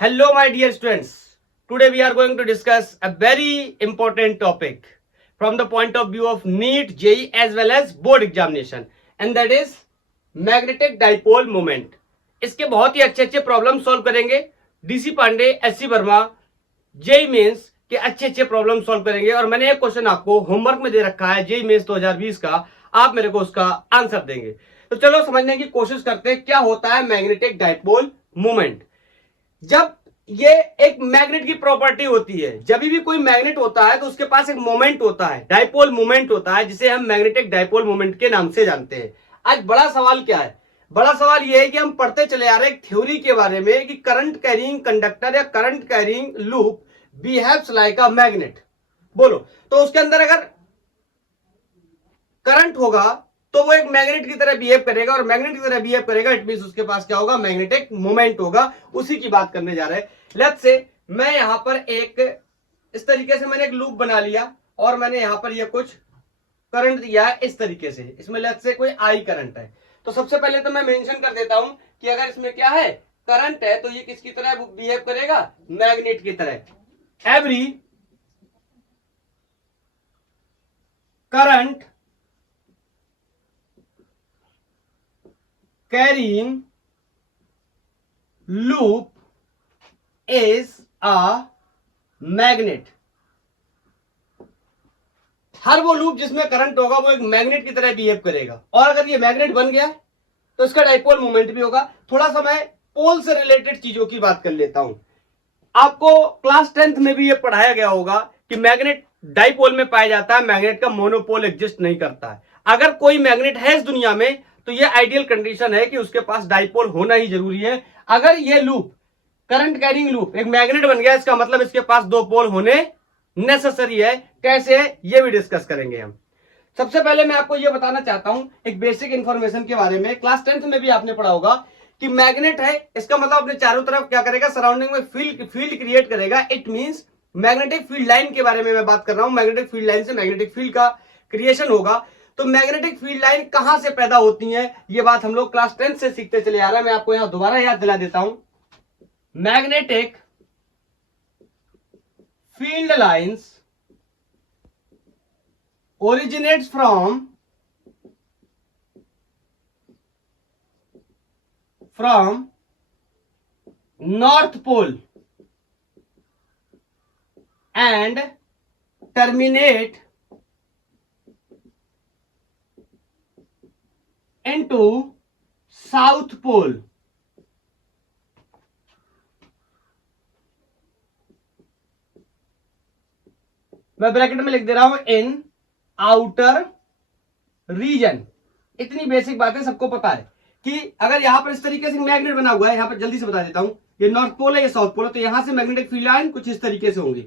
Hello, my dear students. Today we are going to discuss a very important topic from the point of view of NEET, JEE as well as board examination, and that is magnetic dipole moment. इसके बहुत ही अच्छे अच्छे problem solve करेंगे DC Pandey, SC Verma, JEE mains के अच्छे अच्छे problem solve करेंगे। और मैंने एक क्वेश्चन आपको होमवर्क में दे रखा है जेई मेंस 2020 का, आप मेरे को उसका आंसर देंगे। तो चलो समझने की कोशिश करते हैं क्या होता है मैग्नेटिक डाइपोल मोमेंट। जब ये एक मैग्नेट की प्रॉपर्टी होती है, जब भी कोई मैग्नेट होता है तो उसके पास एक मोमेंट होता है, डाइपोल मोमेंट होता है, जिसे हम मैग्नेटिक डाइपोल मोमेंट के नाम से जानते हैं। आज बड़ा सवाल क्या है? बड़ा सवाल यह है कि हम पढ़ते चले आ रहे हैं एक थ्योरी के बारे में कि करंट कैरिंग कंडक्टर या current carrying loop behaves like a magnet. बोलो, तो उसके अंदर अगर करंट होगा तो वो एक मैग्नेट की तरह बिहेव करेगा, और मैग्नेट की तरह बिहेव करेगा इट मींस उसके पास क्या होगा? मैग्नेटिक मोमेंट होगा। उसी की बात करने जा रहे हैं। लेट्स से मैं यहां पर एक इस तरीके से मैंने एक लूप बना लिया और मैंने यहां पर ये कुछ करंट दिया है इस तरीके से। इसमें लेट्स से कोई आई करंट है। तो सबसे पहले तो मैं मेंशन कर देता हूं कि अगर इसमें क्या है, करंट है, तो ये किसकी तरह बिहेव करेगा? मैग्नेट की तरह। Every current carrying loop is a magnet। हर वो लूप जिसमें करंट होगा वो एक मैग्नेट की तरह बिहेव करेगा, और अगर ये मैग्नेट बन गया तो इसका डाइपोल मोमेंट भी होगा। थोड़ा सा मैं पोल से रिलेटेड चीजों की बात कर लेता हूं। आपको क्लास 10th में भी ये पढ़ाया गया होगा कि मैग्नेट डाइपोल में पाया जाता है, मैग्नेट का मोनोपोल एग्जिस्ट नहीं करता है। अगर कोई मैग्नेट है इस दुनिया में तो ये आइडियल कंडीशन है कि उसके पास डाइपोल होना ही जरूरी है। अगर ये लूप करंट कैरिंग लूप एक मैग्नेट बन गया, इसका मतलब इसके पास दो पोल होने नेसेसरी है। कैसे, ये भी डिस्कस करेंगे हम। सबसे पहले मैं आपको ये बताना चाहता हूं एक बेसिक इंफॉर्मेशन के बारे में। क्लास 10th में भी आपने पढ़ा होगा कि मैग्नेट है, इसका मतलब अपने चारों तरफ क्या करेगा? सराउंडिंग में फील्ड क्रिएट करेगा। It means magnetic field line के बारे में मैं बात कर रहा हूं। मैग्नेटिक फील्ड लाइन से मैग्नेटिक फील्ड का क्रिएशन होगा। तो मैग्नेटिक फील्ड लाइन कहां से पैदा होती है, ये बात हम लोग क्लास 10 से सीखते चले आ रहे हैं। मैं आपको यहां दोबारा याद दिला देता हूं। Magnetic field lines originates from north pole and terminate into south pole. मैं ब्रैकेट में लिख दे रहा हूं इन आउटर रीजन। इतनी बेसिक बातें सबको पता है कि अगर यहां पर इस तरीके से मैग्नेट बना हुआ है, यहां पर जल्दी से बता देता हूं, ये नॉर्थ पोल है, ये साउथ पोल है, तो यहां से मैग्नेटिक फील्ड लाइन कुछ इस तरीके से होंगी।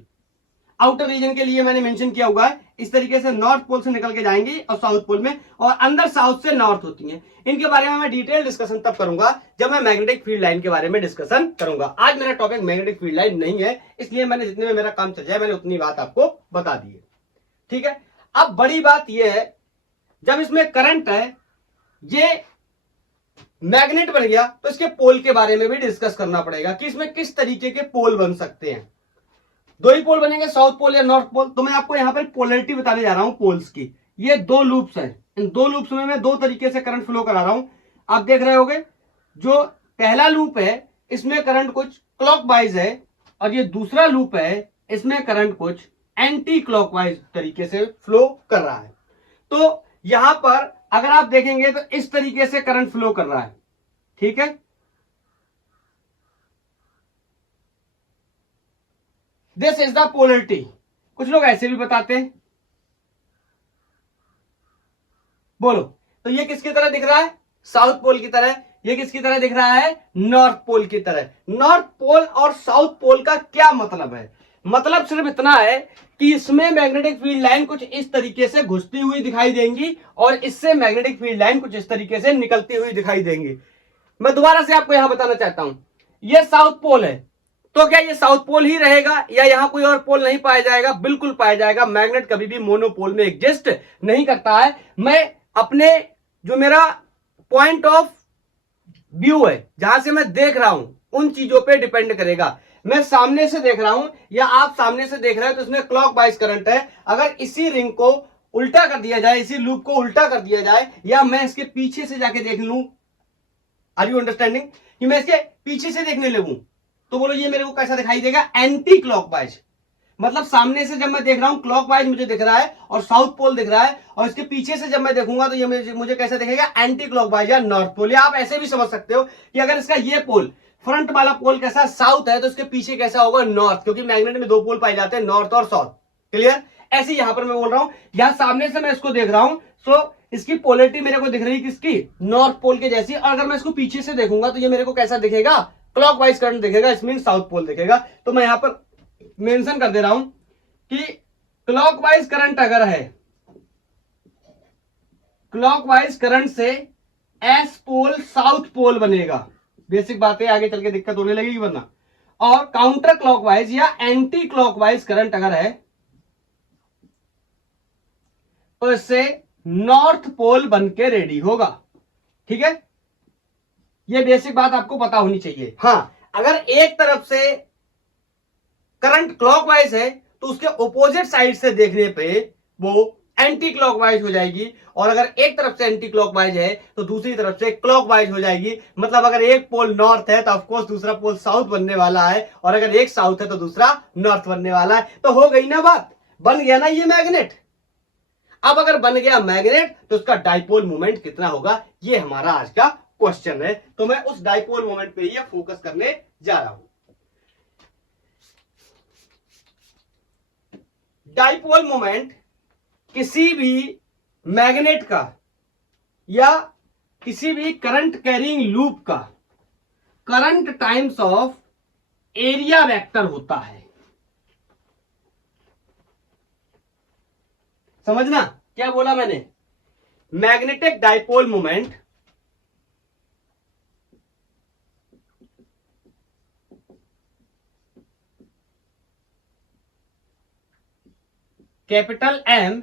आउटर रीजन के लिए मैंने मेंशन किया हुआ है, इस तरीके से नॉर्थ पोल से निकल के जाएंगी और साउथ पोल में, और अंदर साउथ से नॉर्थ होती हैं। इनके बारे में मैं डिटेल डिस्कशन तब करूंगा जब मैं मैग्नेटिक फील्ड लाइन के बारे में डिस्कशन करूंगा। आज मेरा टॉपिक मैग्नेटिक फील्ड लाइन नहीं है, इसलिए मैंने जितने में मेरा काम चल जाए मैंने उतनी बात आपको बता दी है। ठीक है, अब बड़ी बात यह है, जब इसमें करंट है, ये मैग्नेट बन गया, तो इसके पोल के बारे में भी डिस्कस करना पड़ेगा कि इसमें किस तरीके के पोल बन सकते हैं। दो ही पोल बनेंगे, साउथ पोल या नॉर्थ पोल। तो मैं आपको यहां पर पोलरिटी बताने जा रहा हूं पोल्स की। ये दो लूप्स हैं, इन दो लूप्स में मैं दो तरीके से करंट फ्लो करा रहा हूं। आप देख रहे होगे, जो पहला लूप है इसमें करंट कुछ क्लॉकवाइज है, और ये दूसरा लूप है इसमें करंट कुछ एंटी क्लॉकवाइज तरीके से फ्लो कर रहा है। तो यहां पर अगर आप देखेंगे तो इस तरीके से करंट फ्लो कर रहा है। ठीक है, दिस इज द पोलरिटी। कुछ लोग ऐसे भी बताते हैं। बोलो, तो ये किसकी तरह दिख रहा है? साउथ पोल की तरह। ये किसकी तरह दिख रहा है? नॉर्थ पोल की तरह। नॉर्थ पोल और साउथ पोल का क्या मतलब है? मतलब सिर्फ इतना है कि इसमें मैग्नेटिक फील्ड लाइन कुछ इस तरीके से घुसती हुई दिखाई देंगी, और इससे मैग्नेटिक फील्ड लाइन कुछ इस तरीके से निकलती हुई दिखाई देंगी। मैं दोबारा से आपको यहां बताना चाहता हूं, ये साउथ पोल है, तो क्या ये साउथ पोल ही रहेगा या यहां कोई और पोल नहीं पाया जाएगा? बिल्कुल पाया जाएगा। मैग्नेट कभी भी मोनोपोल में एग्जिस्ट नहीं करता है। मैं अपने जो मेरा पॉइंट ऑफ व्यू है, जहां से मैं देख रहा हूं, उन चीजों पे डिपेंड करेगा। मैं सामने से देख रहा हूं या आप सामने से देख रहे हैं तो इसमें क्लॉकवाइज करंट है। अगर इसी रिंग को उल्टा कर दिया जाए, इसी लूप को उल्टा कर दिया जाए, या मैं इसके पीछे से जाके देख लूं, आर यू अंडरस्टैंडिंग, कि मैं इसके पीछे से देखने लगूं, तो बोलो ये मेरे को कैसा दिखाई देगा? Anti clockwise. मतलब सामने से जब मैं देख रहा हूं क्लॉकवाइज मुझे दिख रहा है और साउथ पोल दिख रहा है, और इसके पीछे से जब मैं देखूंगा तो ये मुझे कैसा दिखेगा? एंटी क्लॉकवाइज या नॉर्थ पोल। या आप ऐसे भी समझ सकते हो कि अगर इसका ये पोल, फ्रंट वाला पोल कैसा साउथ है, तो इसके पीछे कैसा होगा? नॉर्थ, क्योंकि मैग्नेट में दो पोल पाए जाते हैं, नॉर्थ और साउथ। क्लियर? ऐसे यहां पर मैं बोल रहा हूं, यहां सामने से मैं इसको देख रहा हूं, सो इसकी पोलरिटी मेरे को दिख रही है किसकी? नॉर्थ पोल के जैसी। और अगर मैं इसको पीछे से देखूंगा तो ये मेरे को कैसा दिखेगा? क्लॉकवाइज करंट दिखेगा, इस मीन साउथ पोल दिखेगा। तो मैं यहां पर मेंशन कर दे रहा हूं कि क्लॉकवाइज करंट अगर है, क्लॉकवाइज करंट से एस पोल साउथ पोल बनेगा। बेसिक बातें, आगे चल के दिक्कत होने लगेगी वरना। और काउंटर क्लॉकवाइज या एंटी क्लॉकवाइज करंट अगर है तो इससे नॉर्थ पोल बन के रेडी होगा। ठीक है, यह बेसिक बात आपको पता होनी चाहिए। हां, अगर एक तरफ से करंट क्लॉकवाइज है तो उसके ऑपोजिट साइड से देखने पे वो एंटी क्लॉकवाइज हो जाएगी, और अगर एक तरफ से एंटी क्लॉकवाइज है तो दूसरी तरफ से क्लॉकवाइज हो जाएगी। मतलब अगर एक पोल नॉर्थ है तो ऑफकोर्स दूसरा पोल साउथ बनने वाला है, और अगर एक साउथ है तो दूसरा नॉर्थ बनने वाला है। तो हो गई ना बात, बन गया ना ये मैग्नेट। अब अगर बन गया मैग्नेट तो उसका डाइपोल मोमेंट कितना होगा, ये हमारा आज का क्वेश्चन है। तो मैं उस डाइपोल मोमेंट पे ही फोकस करने जा रहा हूं। डाइपोल मोमेंट किसी भी मैग्नेट का या किसी भी करंट कैरिंग लूप का current times of area vector होता है। समझना क्या बोला मैंने? Magnetic dipole moment capital M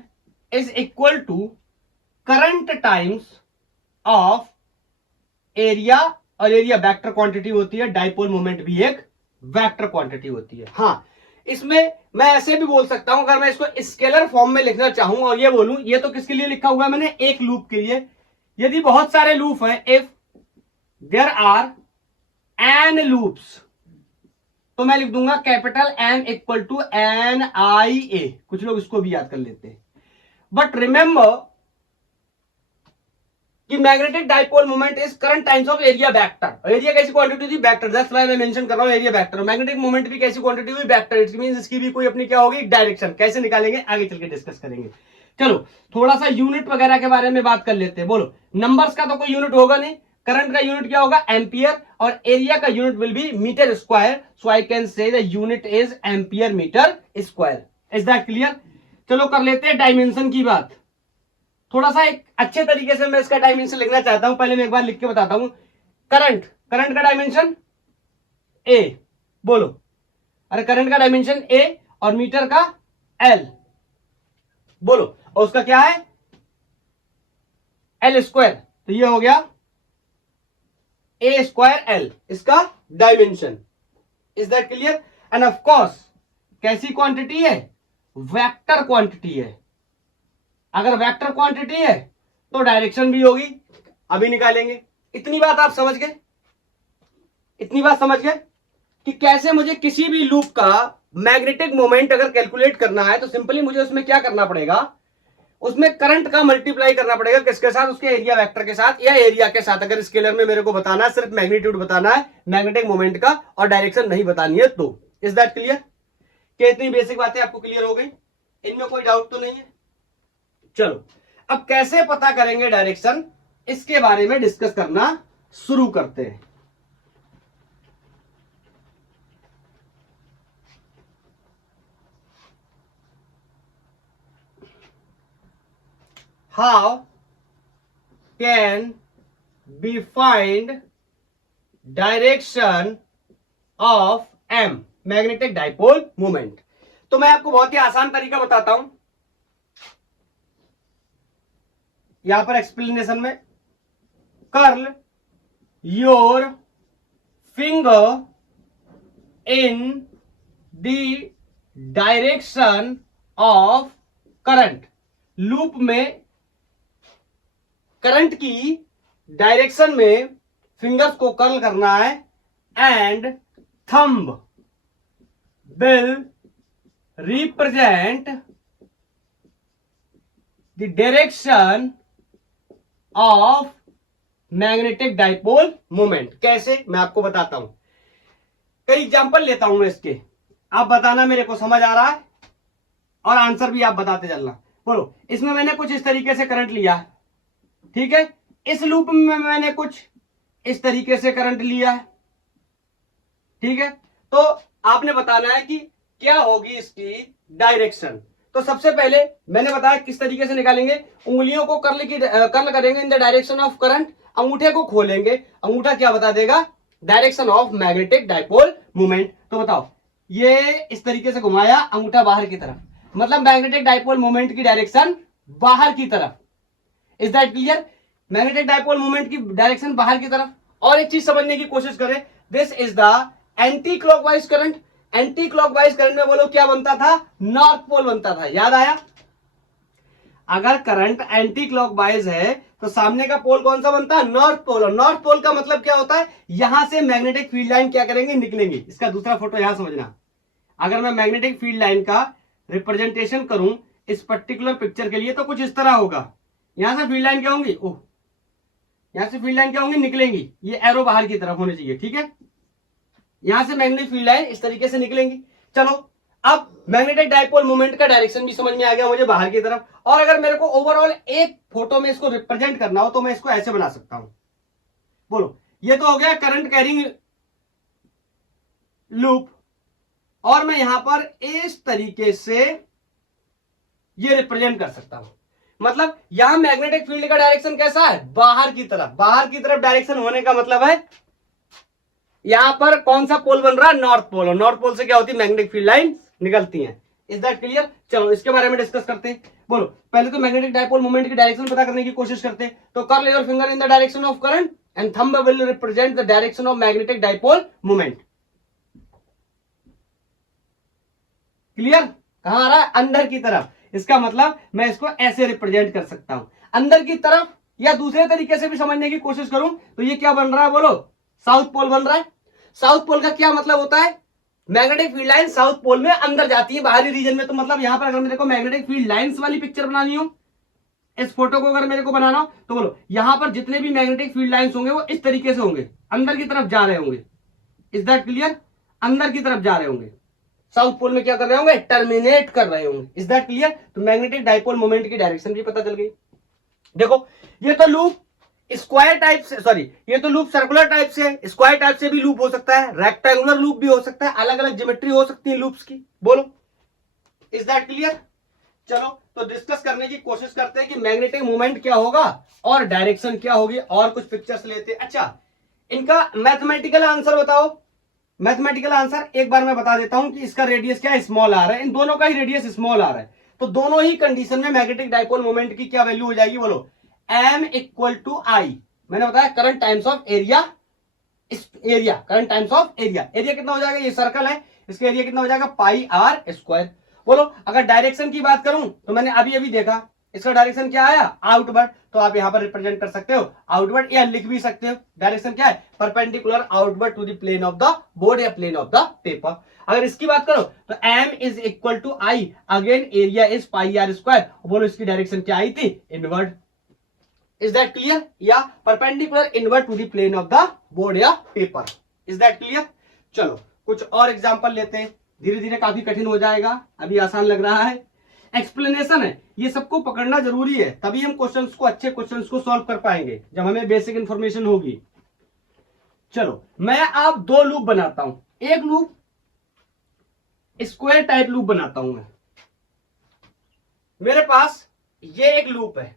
is equal to current times of area, और एरिया वेक्टर क्वांटिटी होती है, डाइपोल मोमेंट भी एक वेक्टर क्वांटिटी होती है। हां, इसमें मैं ऐसे भी बोल सकता हूं, अगर मैं इसको स्केलर फॉर्म में लिखना चाहूं और ये बोलूं, ये तो किसके लिए लिखा हुआ है मैंने? एक लूप के लिए। यदि बहुत सारे लूप हैं, if there are N loops, तो मैं लिख दूंगा capital M equal to NIA। कुछ लोग इसको भी याद कर लेते हैं, बट रिमेंबर कि magnetic dipole moment is current times of area vector. Area कैसी क्वांटिटी थी? वेक्टर। दैट्स व्हाई मैं मेंशन कर रहा हूं एरिया वेक्टर। मैग्नेटिक मोमेंट भी कैसी क्वांटिटी हुई? वेक्टर। इट मींस इसकी भी कोई अपनी क्या होगी? डायरेक्शन। कैसे निकालेंगे आगे चल के डिस्कस करेंगे। चलो थोड़ा सा यूनिट वगैरह के बारे में बात कर लेते हैं। बोलो, नंबर्स का तो कोई यूनिट होगा नहीं, करंट का यूनिट क्या होगा? एम्पियर, और एरिया का unit will be metre square. So I can say the unit is ampere metre square. Is that clear? चलो कर लेते हैं डायमेंशन की बात। थोड़ा सा एक अच्छे तरीके से मैं इसका डायमेंशन लिखना चाहता हूं। पहले मैं एक बार लिख के बताता हूं। करंट, करंट का डायमेंशन ए। बोलो, अरे करंट का डायमेंशन ए और मीटर का एल। बोलो, और उसका क्या है? L square. तो ये हो गया ए स्क्वायर एल, इसका dimension. Is that clear? End of course कैसी क्वांटिटी है? वेक्टर क्वांटिटी है। अगर वेक्टर क्वांटिटी है तो डायरेक्शन भी होगी, अभी निकालेंगे। इतनी बात आप समझ गए? इतनी बात समझ गए कि कैसे मुझे किसी भी लूप का मैग्नेटिक मोमेंट अगर कैलकुलेट करना है तो सिंपली मुझे उसमें क्या करना पड़ेगा? उसमें करंट का मल्टीप्लाई करना पड़ेगा। किसके साथ? उसके एरिया वेक्टर के साथ या एरिया के साथ। अगर स्केलर में मेरे को बताना है, सिर्फ मैग्नीट्यूड बताना है मैग्नेटिक मोमेंट का, और डायरेक्शन नहीं बतानी है तो। Is that clear? क्या इतनी बेसिक बातें आपको क्लियर हो गई? इनमें कोई डाउट तो नहीं है? चलो अब कैसे पता करेंगे डायरेक्शन, इसके बारे में डिस्कस करना शुरू करते हैं। How can be find direction of M, magnetic dipole moment? तो मैं आपको बहुत ही आसान तरीका बताता हूं। यहां पर एक्सप्लेनेशन में curl your finger in the direction of current. Loop में करंट की डायरेक्शन में फिंगर्स को कर्ल करना है and thumb will represent the direction of magnetic dipole moment. कैसे, मैं आपको बताता हूं. कई एग्जांपल लेता हूं मैं इसके, आप बताना मेरे को समझ आ रहा है और आंसर भी आप बताते चलना. बोलो, इसमें मैंने कुछ इस तरीके से करंट लिया है, ठीक है. इस लूप में मैंने कुछ इस तरीके से करंट लिया है, ठीक है. तो आपने बताना है कि क्या होगी इसकी डायरेक्शन. तो सबसे पहले मैंने बताया किस तरीके से निकालेंगे. उंगलियों को कर्ल करेंगे इन द डायरेक्शन ऑफ करंट. अंगूठे को खोलेंगे, अंगूठा क्या बता देगा, direction of magnetic dipole moment. तो बताओ, ये इस तरीके से घुमाया, अंगूठा बाहर की तरफ, मतलब मैग्नेटिक डाइपोल मोमेंट की डायरेक्शन बाहर की तरफ. Is that clear? Magnetic dipole moment की डायरेक्शन बाहर की तरफ. और एक चीज समझने की कोशिश करें, this is the anti clockwise current. Anti clockwise current में बोलो क्या बनता था, नॉर्थ पोल बनता था. याद आया? अगर करंट एंटी क्लॉकवाइज है तो सामने का पोल कौन सा बनता है, नॉर्थ पोल. और नॉर्थ पोल का मतलब क्या होता है, यहां से मैग्नेटिक फील्ड लाइन क्या करेंगे, निकलेंगे. इसका दूसरा फोटो यहां समझना. अगर मैं मैग्नेटिक फील्ड लाइन का रिप्रेजेंटेशन करूं इस पर्टिकुलर पिक्चर के लिए तो कुछ इस तरह होगा. यहां से फील्ड लाइन क्या होंगी, ओह, यहां से फील्ड लाइन क्या होंगी, निकलेंगी. ये एरो बाहर की तरफ होनी चाहिए, ठीक है. यहां से मैग्नेटिक फील्ड लाइन इस तरीके से निकलेंगी. चलो, अब मैग्नेटिक डाइपोल मोमेंट का डायरेक्शन भी समझ में आ गया मुझे, बाहर की तरफ. और अगर मेरे को ओवरऑल एक फोटो में इसको रिप्रेजेंट करना हो तो मैं इसको ऐसे बना सकता हूं. बोलो, ये तो हो गया करंट कैरिंग लूप, और मैं यहां पर इस तरीके से ये रिप्रेजेंट कर सकता हूं. मतलब यहां मैग्नेटिक फील्ड का डायरेक्शन कैसा है, बाहर की तरफ. बाहर की तरफ डायरेक्शन होने का मतलब है यहां पर कौन सा पोल बन रहा है, नॉर्थ पोल. और नॉर्थ पोल से क्या होती है, मैग्नेटिक फील्ड लाइन निकलती हैं. Is that clear? चलो इसके बारे में डिस्कस करते हैं. बोलो, पहले तो मैग्नेटिक डाइपोल मोमेंट की डायरेक्शन पता करने की कोशिश करते हैं. तो curl your finger in the direction of current and thumb will represent the direction of magnetic dipole moment. Clear? कहां आ रहा है, अंदर की तरफ. इसका मतलब मैं इसको ऐसे रिप्रेजेंट कर सकता हूं, अंदर की तरफ. या दूसरे तरीके से भी समझने की कोशिश करूं तो ये क्या बन रहा है, बोलो, साउथ पोल बन रहा है. साउथ पोल का क्या मतलब होता है, magnetic field line south pole में अंदर जाती है, बाहरी रीजन में. तो मतलब यहां पर अगर मेरे को मैग्नेटिक फील्ड लाइंस वाली पिक्चर बनानी हो, इस फोटो को अगर मेरे को बनाना हो तो बोलो, यहां पर जितने भी मैग्नेटिक फील्ड लाइंस होंगे वो इस तरीके से होंगे, अंदर की तरफ जा रहे होंगे. Is that clear? अंदर की तरफ जा रहे होंगे. साउथ पोल में क्या कर रहे होंगे, टर्मिनेट कर रहे होंगे. Is that clear? तो मैग्नेटिक डाइपोल मोमेंट की डायरेक्शन भी पता चल गई. देखो, ये तो लूप स्क्वायर टाइप से, सॉरी, ये तो लूप सर्कुलर टाइप से, स्क्वायर टाइप से भी लूप हो सकता है, रेक्टेंगुलर लूप भी हो सकता है, अलग अलग ज्योमेट्री हो सकती है लूप्स की. बोलो, इज दैट क्लियर? चलो, तो डिस्कस करने की कोशिश करते हैं कि मैग्नेटिक मोमेंट क्या होगा और डायरेक्शन क्या होगी. और कुछ पिक्चर्स लेते हैं. अच्छा, इनका मैथमेटिकल आंसर बताओ. मैथमेटिकल आंसर एक बार मैं बता देता हूं कि इसका रेडियस क्या है, स्मॉल आ रहा है. इन दोनों का ही रेडियस स्मॉल आ रहा है. तो दोनों ही कंडीशन में मैग्नेटिक डाइपोल मोमेंट की क्या वैल्यू हो जाएगी, बोलो, M इक्वल टू आई. मैंने बताया current times of area. Area current times of area. Area कितना हो जाएगा, ये सर्कल है, इसका एरिया कितना हो जाएगा, पाई आर स्क्वायर. बोलो, अगर डायरेक्शन की बात करूं तो मैंने अभी अभी देखा इसका डायरेक्शन क्या आया, आउटवर्ड. तो आप यहां पर रिप्रेजेंट कर सकते हो आउटवर्ड, या लिख भी सकते हो डायरेक्शन क्या है, perpendicular outward to the plane of the board या प्लेन ऑफ द पेपर. अगर इसकी बात करो तो m is equal to I, again area is pi R square. बोलो, इसकी डायरेक्शन क्या आई थी, इनवर्ड. Is that clear? या perpendicular inward to the plane of the board या पेपर. Is that clear? चलो कुछ और एग्जांपल लेते हैं. धीरे धीरे काफी कठिन हो जाएगा, अभी आसान लग रहा है. एक्सप्लेनेशन है, ये सबको पकड़ना जरूरी है, तभी हम क्वेश्चंस को, अच्छे क्वेश्चंस को सॉल्व कर पाएंगे जब हमें बेसिक इंफॉर्मेशन होगी. चलो, मैं आप दो लूप बनाता हूं. एक लूप स्क्वायर टाइप लूप बनाता हूं मैं. मेरे पास ये एक लूप है,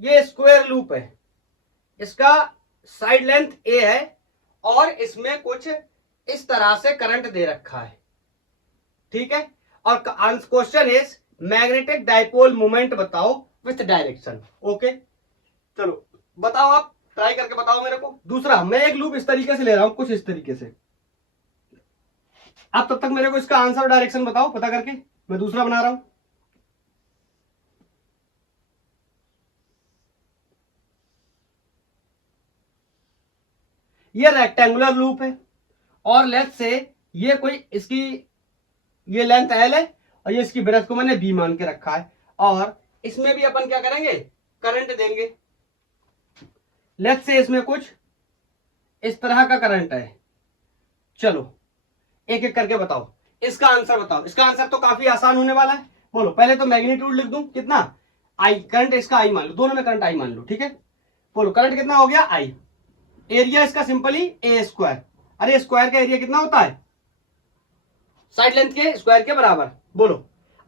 ये स्क्वायर लूप है, इसका साइड लेंथ a है और इसमें कुछ इस तरह से करंट दे रखा है, ठीक है. और question is magnetic dipole moment बताओ विथ डायरेक्शन. ओके, चलो बताओ आप, ट्राई करके बताओ मेरे को। दूसरा, मैं एक लूप इस तरीके से ले रहा हूं, कुछ इस तरीके से। आप तब तक मेरे को इसका आंसर डायरेक्शन बताओ पता करके, मैं दूसरा बना रहा हूं। ये रेक्टेंगुलर लूप है और लेट्स से ये कोई इसकी ये लेंथ एल है और ये इसकी ब्रेथ को मैंने बी मान के रखा है, और इसमें भी अपन क्या करेंगे, करंट देंगे। लेट्स से इसमें कुछ इस तरह का करंट है। चलो एक एक करके बताओ, इसका आंसर बताओ। इसका आंसर तो काफी आसान होने वाला है। बोलो, पहले तो मैग्नीट्यूड लिख दूं, कितना, आई। करंट इसका आई मान लो, दोनों में करंट आई मान लो, ठीक है। बोलो करंट कितना हो गया, आई। एरिया इसका सिंपली ए स्क्वायर। अरे स्क्वायर का एरिया कितना होता है, साइड लेंथ के स्क्वायर के बराबर। बोलो,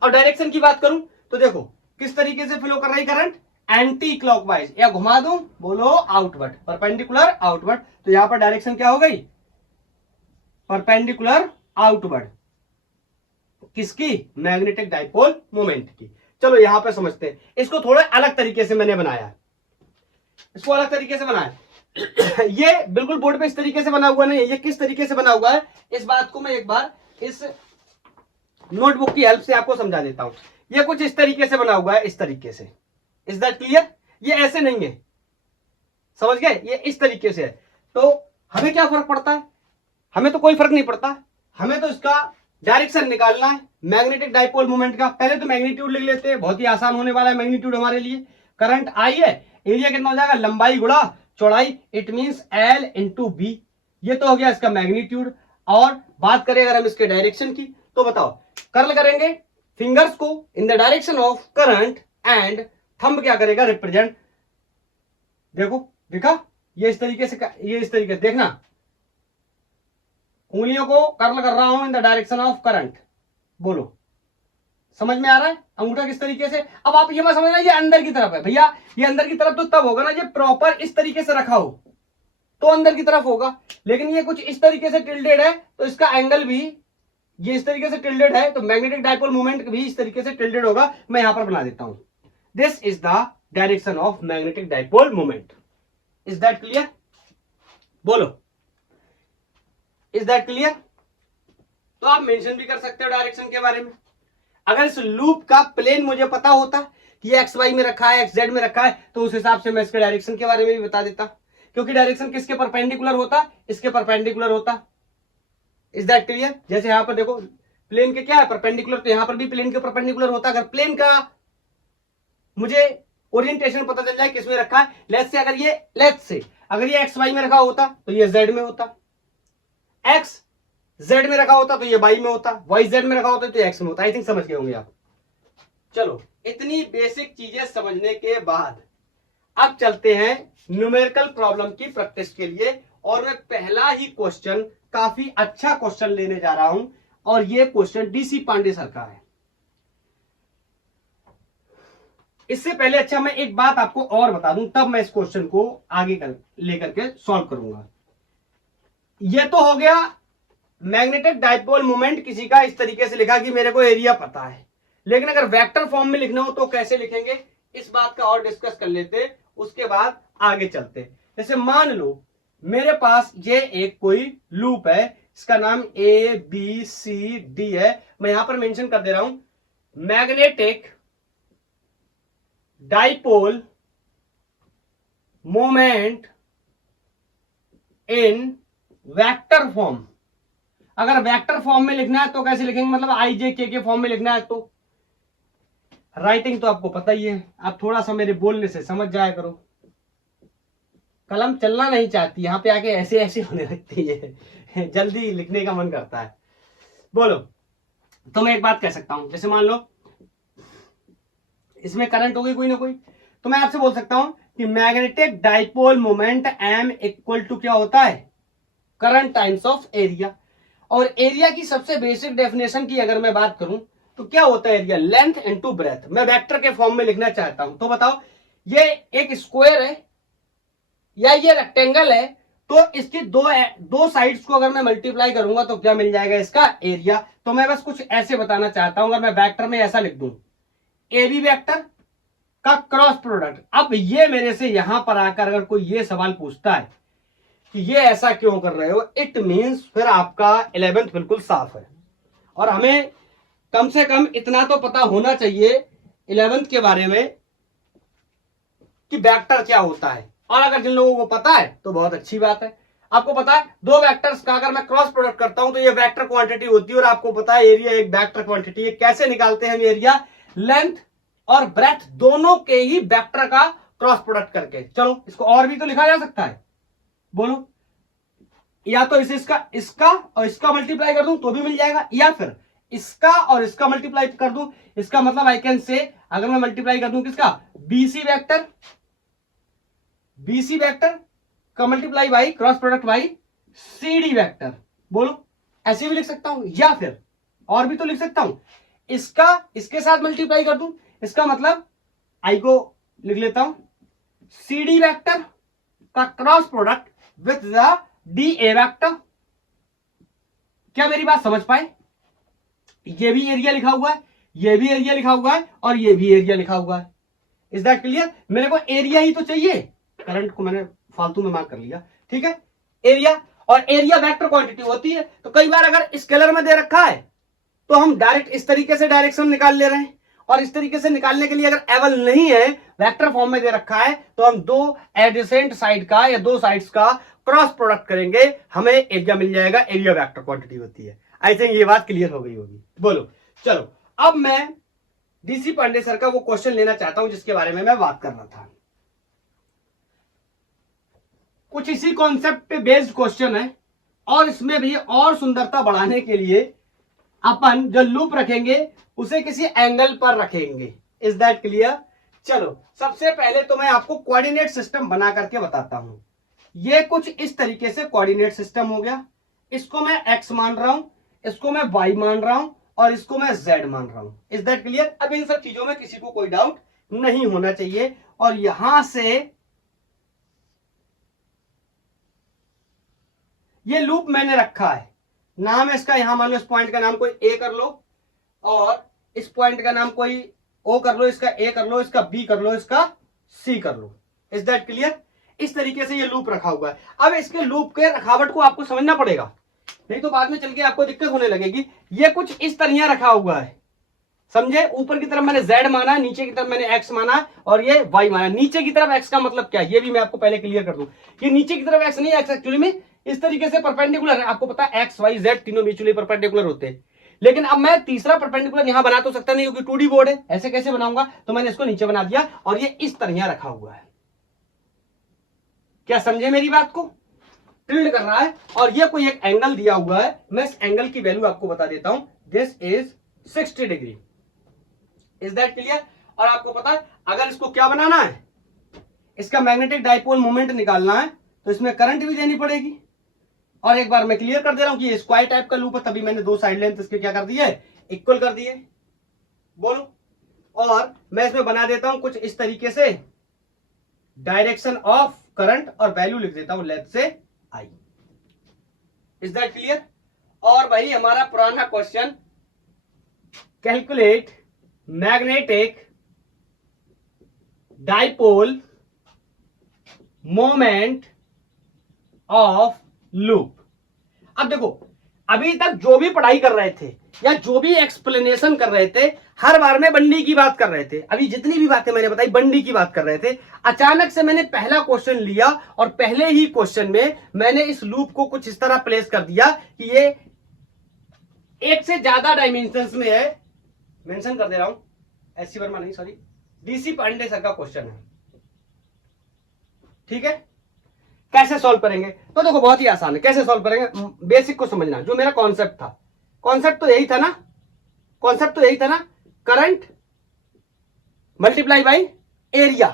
अब डायरेक्शन की बात करूं तो देखो किस तरीके से फ्लो कर रही करंट, एंटी क्लॉकवाइज, या घुमा दूं, बोलो आउटवर्ड, परपेंडिकुलर आउटवर्ड। तो यहां पर डायरेक्शन क्या हो गई, परपेंडिकुलर आउटवर्ड। किसकी, मैग्नेटिक डाइपोल मोमेंट की। चलो यहां पर समझते हैं इसको, थोड़ा अलग तरीके से मैंने बनाया, इसको अलग तरीके से बनाया। ये बिल्कुल बोर्ड पे इस तरीके से बना हुआ नहीं है, ये किस तरीके से बना हुआ है, इस बात को मैं एक बार इस नोटबुक की हेल्प से आपको समझा देता हूं। ये कुछ इस तरीके से बना हुआ है, इस तरीके से। Is that clear? ये ऐसे नहीं है, समझ गए, ये इस तरीके से है। तो हमें क्या फर्क पड़ता है, हमें तो कोई फर्क नहीं पड़ता, हमें तो इसका डायरेक्शन निकालना है मैग्नेटिक डाइपोल मोमेंट का। पहले तो मैग्नीट्यूड लिख लेते हैं, बहुत ही आसान होने वाला है मैग्नीट्यूड हमारे लिए। करंट आई है, एरिया कितना हो जाएगा, लंबाई गुणा चौड़ाई, it means L into B. ये तो हो गया इसका मैग्नीट्यूड। और बात करें अगर हम इसके डायरेक्शन की, तो बताओ, कर्ल करेंगे फिंगर्स को इन the direction of current and thumb क्या करेगा, रिप्रेजेंट। देखो देखा, ये इस तरीके से, ये इस तरीके से देखना, उंगलियों को कर्ल कर रहा हूं इन द डायरेक्शन ऑफ करंट। बोलो समझ में आ रहा है, अंगूठा किस तरीके से। अब आप ये मत समझना ये अंदर की तरफ है, भैया ये अंदर की तरफ तो तब होगा ना ये प्रॉपर इस तरीके से रखा हो, तो अंदर की तरफ होगा। लेकिन ये कुछ इस तरीके से टिल्डेड है, तो इसका एंगल भी ये इस तरीके से टिल्डेड है, तो मैग्नेटिक डाइपोल मोमेंट भी इस तरीके से टिल्डेड होगा। मैं यहां पर बना देता हूं, this is the direction of magnetic dipole moment. Is that clear? बोलो, इज दैट क्लियर? तो आप मेंशन भी कर सकते हो डायरेक्शन के बारे में। अगर इस लूप का प्लेन मुझे पता होता कि ये एक्स वाई में रखा है, एक्स जेड में रखा है, तो उस हिसाब से मैं इसके डायरेक्शन के बारे में भी बता देता, क्योंकि डायरेक्शन किसके परपेंडिकुलर होता, इसके परपेंडिकुलर होता। Is that clear? जैसे यहां पर देखो प्लेन के क्या है, परपेंडिकुलर, तो यहां पर भी प्लेन के परपेंडिकुलर होता। अगर प्लेन का मुझे ओरिएंटेशन पता चल जाए किसमें रखा है, लेट्स से अगर ये एक्स वाई में रखा होता तो ये जेड में होता, एक्स जेड में रखा होता तो ये वाई में होता, वाई जेड में रखा होता तो एक्स में होता। आई थिंक समझ गए होंगे आप। चलो इतनी बेसिक चीजें समझने के बाद अब चलते हैं न्यूमेरिकल प्रॉब्लम की प्रैक्टिस के लिए। और मैं पहला ही क्वेश्चन, काफी अच्छा क्वेश्चन लेने जा रहा हूं, और ये क्वेश्चन डीसी पांडे सर का है। इससे पहले अच्छा मैं एक बात आपको और बता दूं, तब मैं इस क्वेश्चन को आगे लेकर के सॉल्व करूंगा। ये तो हो गया मैग्नेटिक डाइपोल मोमेंट किसी का इस तरीके से लिखा कि मेरे को एरिया पता है, लेकिन अगर वेक्टर फॉर्म में लिखना हो तो कैसे लिखेंगे, इस बात का और डिस्कस कर लेते, उसके बाद आगे चलते। जैसे मान लो मेरे पास ये एक कोई लूप है, इसका नाम ए बी सी डी है, मैं यहां पर मेंशन कर दे रहा हूं magnetic dipole moment in vector form. अगर वेक्टर फॉर्म में लिखना है तो कैसे लिखेंगे, मतलब आई जे के फॉर्म में लिखना है। तो राइटिंग तो आपको पता ही है, आप थोड़ा सा मेरे बोलने से समझ जाया करो, कलम चलना नहीं चाहती, यहां पे आके ऐसे ऐसे होने लगती है, जल्दी लिखने का मन करता है। बोलो, तो मैं एक बात कह सकता हूं, जैसे मान लो इसमें करंट हो गई कोई ना कोई, तो मैं आपसे बोल सकता हूं कि magnetic dipole moment M equal to क्या होता है, करंट टाइम्स ऑफ एरिया। और एरिया की सबसे बेसिक डेफिनेशन की अगर मैं बात करूं तो क्या होता है एरिया, लेंथ इनटू ब्रेथ। मैं वेक्टर के फॉर्म में लिखना चाहता हूं, तो बताओ ये एक स्क्वायर है या ये रेक्टेंगल है, तो इसकी दो साइड्स को अगर मैं मल्टीप्लाई करूंगा तो क्या मिल जाएगा, इसका एरिया। तो मैं बस कुछ ऐसे बताना चाहता हूं, अगर मैं वेक्टर में ऐसा लिख दूं, ए बी वेक्टर का क्रॉस प्रोडक्ट। अब ये मेरे से यहां पर आकर अगर कोई ये सवाल पूछता है कि ये ऐसा क्यों कर रहे हो, इट मीन्स फिर आपका 11th बिल्कुल साफ है। और हमें कम से कम इतना तो पता होना चाहिए 11th के बारे में कि वेक्टर क्या होता है। और अगर जिन लोगों को पता है तो बहुत अच्छी बात है। आपको पता है दो वेक्टर्स का अगर मैं क्रॉस प्रोडक्ट करता हूं तो ये वेक्टर क्वांटिटी होती है। और आपको पता है एरिया एक वेक्टर क्वांटिटी है। कैसे निकालते हैं हम एरिया? लेंथ और ब्रेथ दोनों के ही वेक्टर का क्रॉस प्रोडक्ट करके। चलो इसको और भी तो लिखा जा सकता है, बोलो। या तो इसका और इसका मल्टीप्लाई कर दूं तो भी मिल जाएगा, या फिर इसका और इसका मल्टीप्लाई कर दूं। इसका मतलब आई कैन से, अगर मैं मल्टीप्लाई कर दूं किसका? बीसी वेक्टर का multiply by cross product by CD vector, बोलो। ऐसे भी लिख सकता हूं, या फिर और भी तो लिख सकता हूं, इसका इसके साथ मल्टीप्लाई कर दूं। इसका मतलब आई को लिख लेता हूं सीडी वेक्टर का cross product with the D A vector. क्या मेरी बात समझ पाए? ये भी एरिया लिखा हुआ है, ये भी एरिया लिखा हुआ है, और ये भी एरिया लिखा हुआ है। Is that clear? मेरे को एरिया ही तो चाहिए। करंट को मैंने फालतू में मार्क कर लिया, ठीक है। एरिया, और एरिया वेक्टर क्वांटिटी होती है। तो कई बार अगर स्केलर में दे रखा है तो हम डायरेक्ट इस तरीके से डायरेक्शन निकाल ले रहे हैं, और इस तरीके से निकालने के लिए अगर एबल नहीं है, वेक्टर फॉर्म में दे रखा है, तो हम दो एडजेसेंट साइड का या दो साइड्स का क्रॉस प्रोडक्ट करेंगे, हमें एरिया मिल जाएगा। एरिया वेक्टर क्वांटिटी होती है। आई थिंक ये बात क्लियर हो गई होगी, बोलो। चलो अब मैं डीसी पांडे सर का वो क्वेश्चन लेना चाहता हूं जिसके बारे में मैं बात कर रहा था। कुछ इसी कॉन्सेप्ट पे बेस्ड क्वेश्चन है, और इसमें भी और सुंदरता बढ़ाने के लिए अपन जो लूप रखेंगे उसे किसी एंगल पर रखेंगे। Is that clear? चलो सबसे पहले तो मैं आपको कोऑर्डिनेट सिस्टम बना करके बताता हूं। ये कुछ इस तरीके से कोऑर्डिनेट सिस्टम हो गया। इसको मैं x मान रहा हूं, इसको मैं y मान रहा हूं, और इसको मैं z मान रहा हूं। Is that clear? अब इन सब चीजों में किसी को कोई डाउट नहीं होना चाहिए। और यहां से ये लूप मैंने रखा है, नाम है इसका, यहां मान लो इस पॉइंट का नाम कोई ए कर लो, और इस पॉइंट का नाम कोई ओ कर लो, इसका ए कर लो, इसका बी कर लो, इसका सी कर लो। Is that clear? इस तरीके से ये लूप रखा हुआ है। अब इसके लूप के रखावट को आपको समझना पड़ेगा, नहीं तो बाद में चल के आपको दिक्कत होने लगेगी। ये कुछ इस तरह रखा हुआ है, समझे? ऊपर की तरफ मैंने z माना, नीचे की तरफ मैंने x माना, और ये y माना। नीचे की तरफ x का मतलब क्या है ये भी मैं आपको पहले क्लियर कर दूं। ये नीचे की तरफ x नहीं है, x एक्चुअली में इस तरीके से परपेंडिकुलर है। आपको पता है x y z तीनों म्यूचुअली परपेंडिकुलर होते हैं। लेकिन अब मैं तीसरा परपेंडिकुलर यहां बना तो सकता नहीं, क्योंकि 2D बोर्ड है। ऐसे कैसे बनाऊंगा? तो मैंने इसको नीचे बना दिया, और ये इस तरह रखा हुआ है। क्या समझे मेरी बात को? टिल्ड कर रहा है, और ये कोई एक एंगल दिया हुआ है। मैं इस एंगल की वैल्यू आपको बता देता हूं, this is 60 degree. Is that clear? और आपको पता है अगर इसको क्या बनाना है, इसका मैग्नेटिक डाइपोल मोमेंट निकालना है, तो इसमें करंट भी देनी पड़ेगी। और एक बार मैं क्लियर कर दे रहा हूं कि ये स्क्वायर टाइप का लूप है, तभी मैंने दो साइड लेंथ इसके क्या कर दिए, इक्वल कर दिए, बोलो। और मैं इसमें बना देता हूं कुछ इस तरीके से डायरेक्शन ऑफ करंट, और वैल्यू लिख देता हूं लेफ्ट से आई। Is that clear? और भाई हमारा पुराना question, calculate magnetic dipole moment of loop. अब देखो, अभी तक जो भी पढ़ाई कर रहे थे या जो भी एक्सप्लेनेशन कर रहे थे, हर बार में बंडी की बात कर रहे थे। अभी जितनी भी बातें मैंने बताई बंडी की बात कर रहे थे। अचानक से मैंने पहला क्वेश्चन लिया, और पहले ही क्वेश्चन में मैंने इस लूप को कुछ इस तरह प्लेस कर दिया कि ये एक से ज्यादा डायमेंशंस में है। मेंशन कर दे रहा हूं, एससी वर्मा नहीं, सॉरी, डीसी पांडे सर का क्वेश्चन है, ठीक है। कैसे सॉल्व करेंगे? तो देखो बहुत ही आसान है। कैसे सॉल्व करेंगे? बेसिक को समझना। जो मेरा कॉन्सेप्ट था, कॉन्सेप्ट तो यही था ना, कॉन्सेप्ट तो यही था ना, current multiply by area,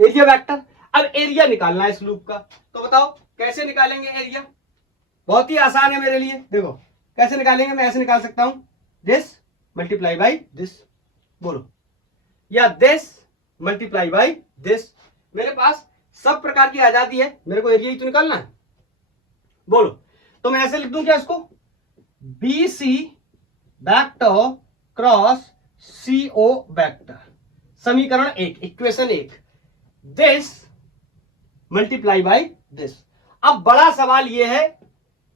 area vector. अब एरिया निकालना है इस लूप का, तो बताओ कैसे निकालेंगे एरिया? बहुत ही आसान है मेरे लिए। देखो कैसे निकालेंगे, मैं ऐसे निकाल सकता हूं, दिस मल्टीप्लाई बाई दिस, बोलो, या दिस मल्टीप्लाई बाई दिस। मेरे पास सब प्रकार की आजादी है, मेरे को एरिया ही तो निकालना है, बोलो। तो मैं ऐसे लिख दूं क्या इसको, BC vector cross CO vector. समीकरण 1, equation 1, this multiply by this. अब बड़ा सवाल यह है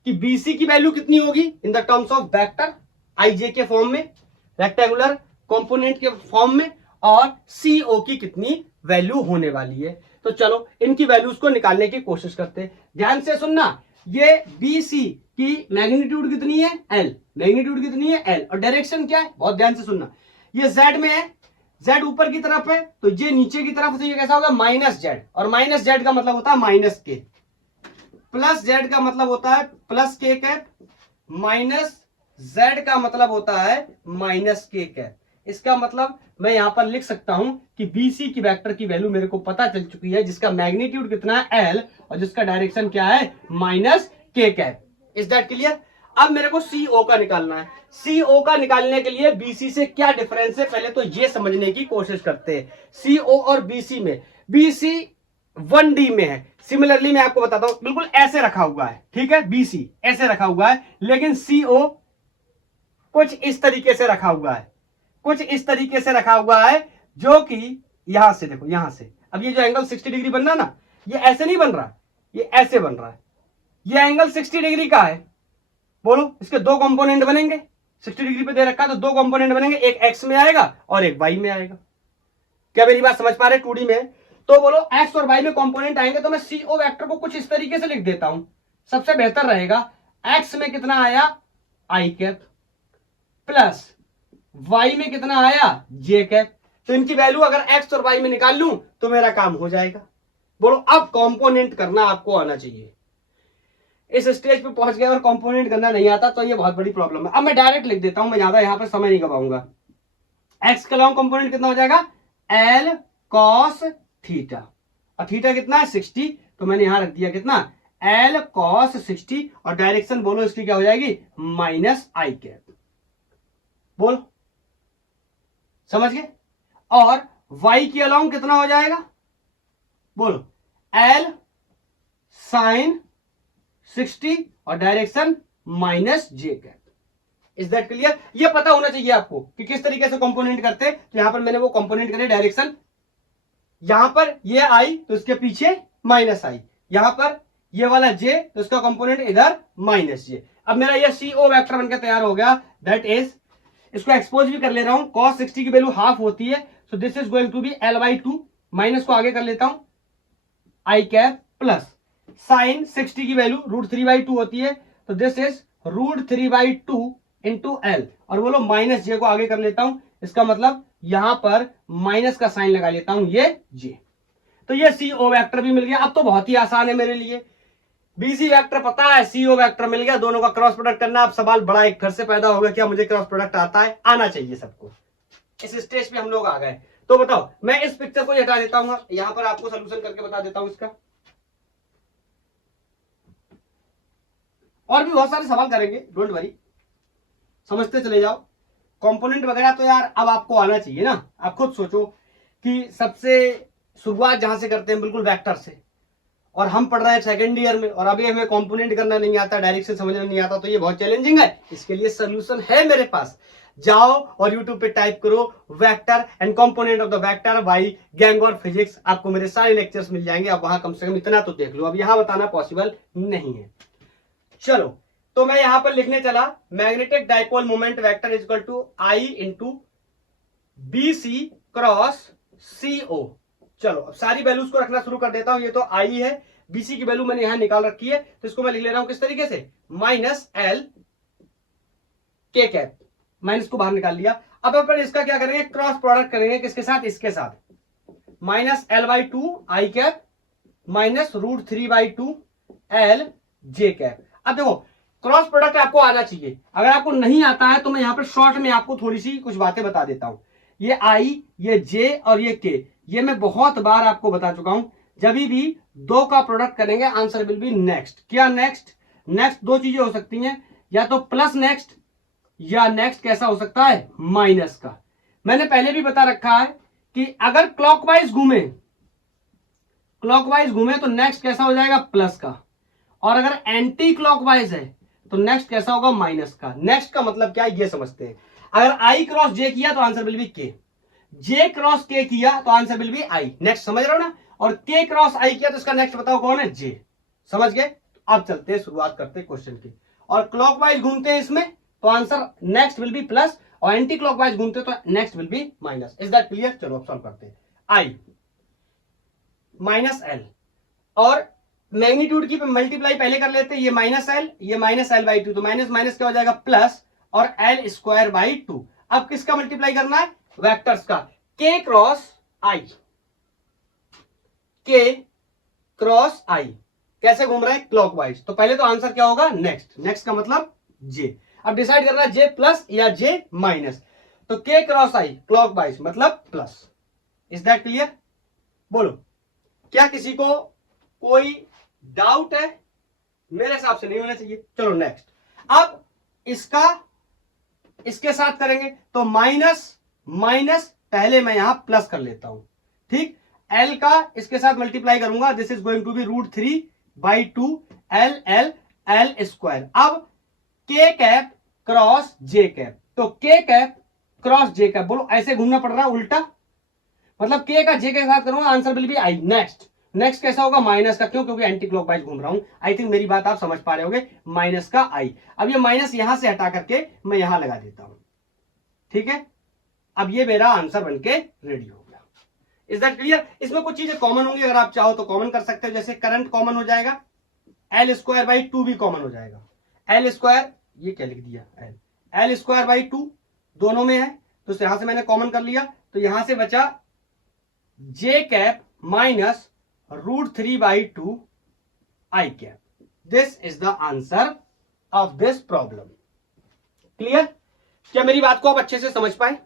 कि बीसी की वैल्यू कितनी होगी in the terms of vector IJ के फॉर्म में, रेक्टेंगुलर कंपोनेंट के फॉर्म में, और सीओ की कितनी वैल्यू होने वाली है। तो चलो इनकी वैल्यूज को निकालने की कोशिश करते हैं। ध्यान से सुनना, ये बीसी की मैग्नीट्यूड कितनी है एल, मैग्नीट्यूड कितनी है एल, और डायरेक्शन क्या है, बहुत ध्यान से सुनना। ये जेड में है, जेड ऊपर की तरफ है, तो ये नीचे की तरफ, तो ये कैसा होगा माइनस जेड, और माइनस जेड का मतलब होता है माइनस के, प्लस जेड का मतलब होता है प्लस के कैप, माइनस जेड का मतलब होता है माइनस के कैप। इसका मतलब मैं यहां पर लिख सकता हूं कि बीसी की वेक्टर की वैल्यू मेरे को पता चल चुकी है, जिसका मैग्नीट्यूड कितना है एल, और जिसका डायरेक्शन क्या है माइनस के कैप। Is that clear? अब मेरे को सीओ का निकालना है। सीओ का निकालने के लिए बीसी से क्या डिफरेंस है, पहले तो ये समझने की कोशिश करते हैं। सीओ और बीसी में, बीसी 1D में है, सिमिलरली मैं आपको बताता हूं, बिल्कुल ऐसे रखा हुआ है, ठीक है, बीसी ऐसे रखा हुआ है, लेकिन सीओ कुछ इस तरीके से रखा हुआ है, कुछ इस तरीके से रखा हुआ है, जो कि यहां से देखो, यहां से, अब ये जो एंगल 60 डिग्री बन रहा है ना, ये ऐसे नहीं बन रहा, ये ऐसे बन रहा है। ये एंगल 60 डिग्री का है, बोलो इसके दो कंपोनेंट बनेंगे, 60 डिग्री पे दे रखा है तो दो कंपोनेंट बनेंगे, एक एक्स में आएगा और एक वाई में आएगा। क्या मेरी बात समझ पा रहे? 2D में, तो बोलो एक्स और वाई में कंपोनेंट आएंगे, तो मैं सीओ वेक्टर को कुछ इस तरीके से लिख देता हूं, सबसे बेहतर रहेगा। एक्स में कितना आया आई कैप, प्लस वाई में कितना आया जे कैप। तो इनकी वैल्यू अगर एक्स और वाई में निकाल लूं तो मेरा काम हो जाएगा। बोलो अब कंपोनेंट करना आपको आना चाहिए। इस स्टेज पे पहुंच गए और कंपोनेंट करना नहीं आता तो ये बहुत बड़ी प्रॉब्लम है। अब मैं डायरेक्ट लिख देता हूं, मैं ज्यादा यहां पर समय नहीं गवाऊंगा। एक्स का लॉन्ग कंपोनेंट कितना हो जाएगा एल कॉस थीटा, और थीटा कितना है 60, तो मैंने यहां रख दिया कितना एल कॉस 60, और डायरेक्शन बोलो इसकी क्या हो जाएगी माइनस आई कैप। बोलो समझ गए? और y की अलोंग कितना हो जाएगा, बोलो एल साइन 60 और direction minus J cap. Is that clear? ये पता होना चाहिए आपको कि किस तरीके से कंपोनेंट करते हैं। तो यहां पर मैंने वो कंपोनेंट करे, डायरेक्शन यहां पर ये आई तो इसके पीछे माइनस आई, यहां पर ये वाला जे तो इसका कंपोनेंट इधर माइनस जे। अब मेरा ये सीओ वेक्टर बनकर तैयार हो गया, दैट इज, इसको एक्सपोज भी कर ले रहा हूं, cos 60 की वैल्यू हाफ होती है, so this is going to be L/2, minus को आगे कर लेता हूं आई कैप, प्लस साइन 60 की वैल्यू √3/2 होती है, तो दिस इज √3/2 इंटू एल, और बोलो माइनस जे को आगे कर लेता हूं, इसका मतलब यहां पर माइनस का साइन लगा लेता हूं ये जे। तो ये सीओ वेक्टर भी मिल गया। अब तो बहुत ही आसान है मेरे लिए, बीसी वेक्टर पता है, सीओ वेक्टर मिल गया, दोनों का क्रॉस प्रोडक्ट करना। अब सवाल बड़ा एक घर से पैदा होगा, क्या मुझे क्रॉस प्रोडक्ट आता है? आना चाहिए सबको। इस स्टेज पे हम लोग आ गए, तो बताओ मैं इस पिक्चर को हटा देता हूं, यहां पर आपको सोल्यूशन करके बता देता हूं इसका, और भी बहुत सारे सवाल करेंगे, डोंट वरी, समझते चले जाओ। कंपोनेंट वगैरह तो यार अब आपको आना चाहिए ना। आप खुद सोचो कि सबसे शुरुआत जहां से करते हैं बिल्कुल वेक्टर से, और हम पढ़ रहे हैं सेकंड ईयर में, और अभी हमें कंपोनेंट करना नहीं आता, डायरेक्शन समझना नहीं आता, तो ये बहुत चैलेंजिंग है। इसके लिए सोल्यूशन है मेरे पास, जाओ और YouTube पे टाइप करो vector and component of the vector by gang और फिजिक्स, आपको मेरे सारे लेक्चर्स मिल जाएंगे। अब वहां कम से कम इतना तो देख लो, अब यहां बताना पॉसिबल नहीं है। चलो तो मैं यहां पर लिखने चला, magnetic dipole moment vector is equal to I into BC cross CO. चलो अब सारी वैल्यूज को रखना शुरू कर देता हूं। ये तो आई है, बीसी की वैल्यू मैंने यहां निकाल रखी है, तो इसको मैं लिख ले रहा हूं किस तरीके से, माइनस एल के कैप, माइनस को बाहर निकाल लिया। अब अपन इसका क्या करेंगे, क्रॉस प्रोडक्ट करेंगे, किसके साथ, इसके साथ, minus L/2 I cap minus √3/2 L J cap. अब देखो क्रॉस प्रोडक्ट आपको आना चाहिए, अगर आपको नहीं आता है तो मैं यहां पर शॉर्ट में आपको थोड़ी सी कुछ बातें बता देता हूं। ये आई, ये जे और ये के, ये मैं बहुत बार आपको बता चुका हूं, जब भी दो का प्रोडक्ट करेंगे आंसर विल बी नेक्स्ट। क्या नेक्स्ट? नेक्स्ट दो चीजें हो सकती हैं, या तो प्लस नेक्स्ट, या नेक्स्ट कैसा हो सकता है माइनस का। मैंने पहले भी बता रखा है कि अगर क्लॉकवाइज घूमे तो नेक्स्ट कैसा हो जाएगा प्लस का, और अगर एंटी क्लॉकवाइज है तो नेक्स्ट कैसा होगा माइनस का। नेक्स्ट का मतलब क्या है ये समझते हैं। अगर आई क्रॉस जे किया तो आंसर विल बी के, जे क्रॉस के किया तो answer will be I. Next समझ रहे हो ना, और के क्रॉस आई किया तो इसका नेक्स्ट बताओ कौन है, जे। समझ गए? अब चलते हैं, शुरुआत करते हैं क्वेश्चन की। और क्लॉकवाइज घूमते हैं इसमें तो answer next will be plus, और एंटी क्लॉकवाइज घूमते तो next will be minus. Is that clear? चलो अब सॉल्व करते हैं। आई माइनस एल, और मैग्नीट्यूड की मल्टीप्लाई पहले कर लेते हैं, ये माइनस एल, ये माइनस एल बाई टू, तो माइनस माइनस क्या हो जाएगा प्लस, और एल स्क्वायर बाई टू। अब किसका मल्टीप्लाई करना है, वेक्टर्स का। के क्रॉस आई, के क्रॉस आई कैसे घूम रहा है, क्लॉकवाइज। तो पहले तो आंसर क्या होगा, नेक्स्ट। नेक्स्ट का मतलब जे। अब डिसाइड करना है जे प्लस या जे माइनस। तो के क्रॉस आई क्लॉकवाइज मतलब प्लस। Is that clear? बोलो, क्या किसी को कोई डाउट है? मेरे हिसाब से नहीं होना चाहिए। चलो नेक्स्ट। अब इसका इसके साथ करेंगे तो माइनस माइनस, पहले मैं यहां प्लस कर लेता हूं, ठीक। एल का इसके साथ मल्टीप्लाई करूंगा, this is going to be √3/2 L L L square. अब के कैप क्रॉस जे कैप, तो के कैप क्रॉस जे कैप, बोलो ऐसे घूमना पड़ रहा है उल्टा, मतलब के का जे के साथ करूंगा, answer will be I. Next next कैसा होगा, माइनस का, क्यों? क्योंकि एंटी क्लॉकवाइज घूम रहा हूं। आई थिंक मेरी बात आप समझ पा रहे होगे, माइनस का आई। अब ये माइनस यहां से हटा करके मैं यहां लगा देता हूं, ठीक है। अब ये मेरा आंसर बनके रेडी हो गया। Is that clear? इसमें कुछ चीजें कॉमन होंगी, अगर आप चाहो तो कॉमन कर सकते हो, जैसे करंट कॉमन हो जाएगा, एल स्क्वायर बाई टू भी कॉमन हो जाएगा। एल स्क्वायर, ये क्या लिख दिया, एल स्क्वायर बाई टू दोनों में है, तो यहां से मैंने कॉमन कर लिया, तो यहां से बचा J cap minus √3/2 I cap. This is the answer of this problem. Clear? क्या मेरी बात को आप अच्छे से समझ पाए?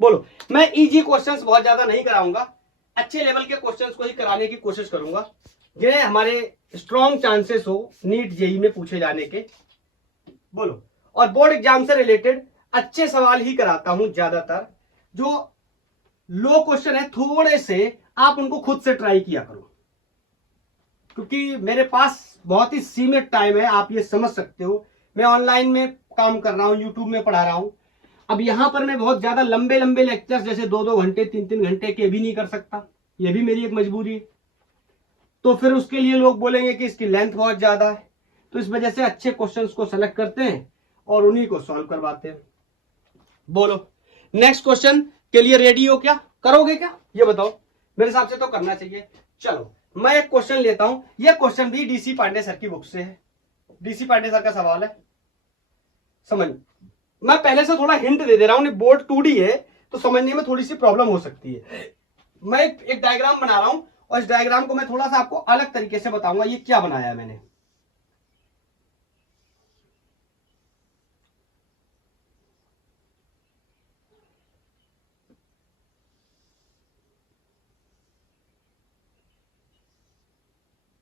बोलो। मैं इजी क्वेश्चंस बहुत ज्यादा नहीं कराऊंगा, अच्छे लेवल के क्वेश्चंस को ही कराने की कोशिश करूंगा, जिन्हें हमारे स्ट्रॉन्ग चांसेस हो नीट जेई में पूछे जाने के। बोलो। और बोर्ड एग्जाम से रिलेटेड अच्छे सवाल ही कराता हूं ज्यादातर, जो लो क्वेश्चन है थोड़े से आप उनको खुद से ट्राई किया करो, क्योंकि मेरे पास बहुत ही सीमित टाइम है, आप ये समझ सकते हो। मैं ऑनलाइन में काम कर रहा हूं, यूट्यूब में पढ़ा रहा हूं। अब यहां पर मैं बहुत ज्यादा लंबे लंबे लेक्चर्स जैसे 2-2 घंटे 3-3 घंटे के भी नहीं कर सकता, ये भी मेरी एक मजबूरी है। तो फिर उसके लिए लोग बोलेंगे कि इसकी लेंथ बहुत ज्यादा है, तो इस वजह से अच्छे क्वेश्चंस को सेलेक्ट करते हैं और उन्हीं को सॉल्व करवाते हैं। बोलो, नेक्स्ट क्वेश्चन के लिए रेडी हो क्या? करोगे क्या, ये बताओ। मेरे हिसाब से तो करना चाहिए। चलो मैं एक क्वेश्चन लेता हूं, यह क्वेश्चन भी डीसी पांडे सर की बुक से है, डीसी पांडे सर का सवाल है। समझ, मैं पहले से थोड़ा हिंट दे रहा हूं, बोर्ड 2D है तो समझने में थोड़ी सी प्रॉब्लम हो सकती है। मैं एक डायग्राम बना रहा हूं, और इस डायग्राम को मैं थोड़ा सा आपको अलग तरीके से बताऊंगा, ये क्या बनाया है मैंने।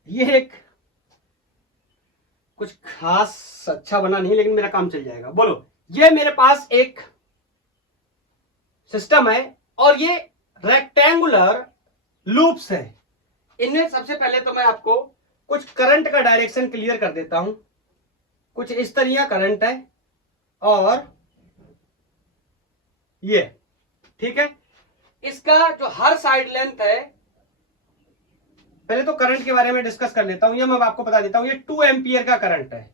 ये एक कुछ खास अच्छा बना नहीं, लेकिन मेरा काम चल जाएगा। बोलो, ये मेरे पास एक सिस्टम है और ये रेक्टेंगुलर लूप्स है। इनमें सबसे पहले तो मैं आपको कुछ करंट का डायरेक्शन क्लियर कर देता हूं। कुछ इस तरह करंट है और ये, ठीक है। इसका जो हर साइड लेंथ है, पहले तो करंट के बारे में डिस्कस कर लेता हूं। ये मैं आपको बता देता हूं, ये 2 एम्पियर का करंट है,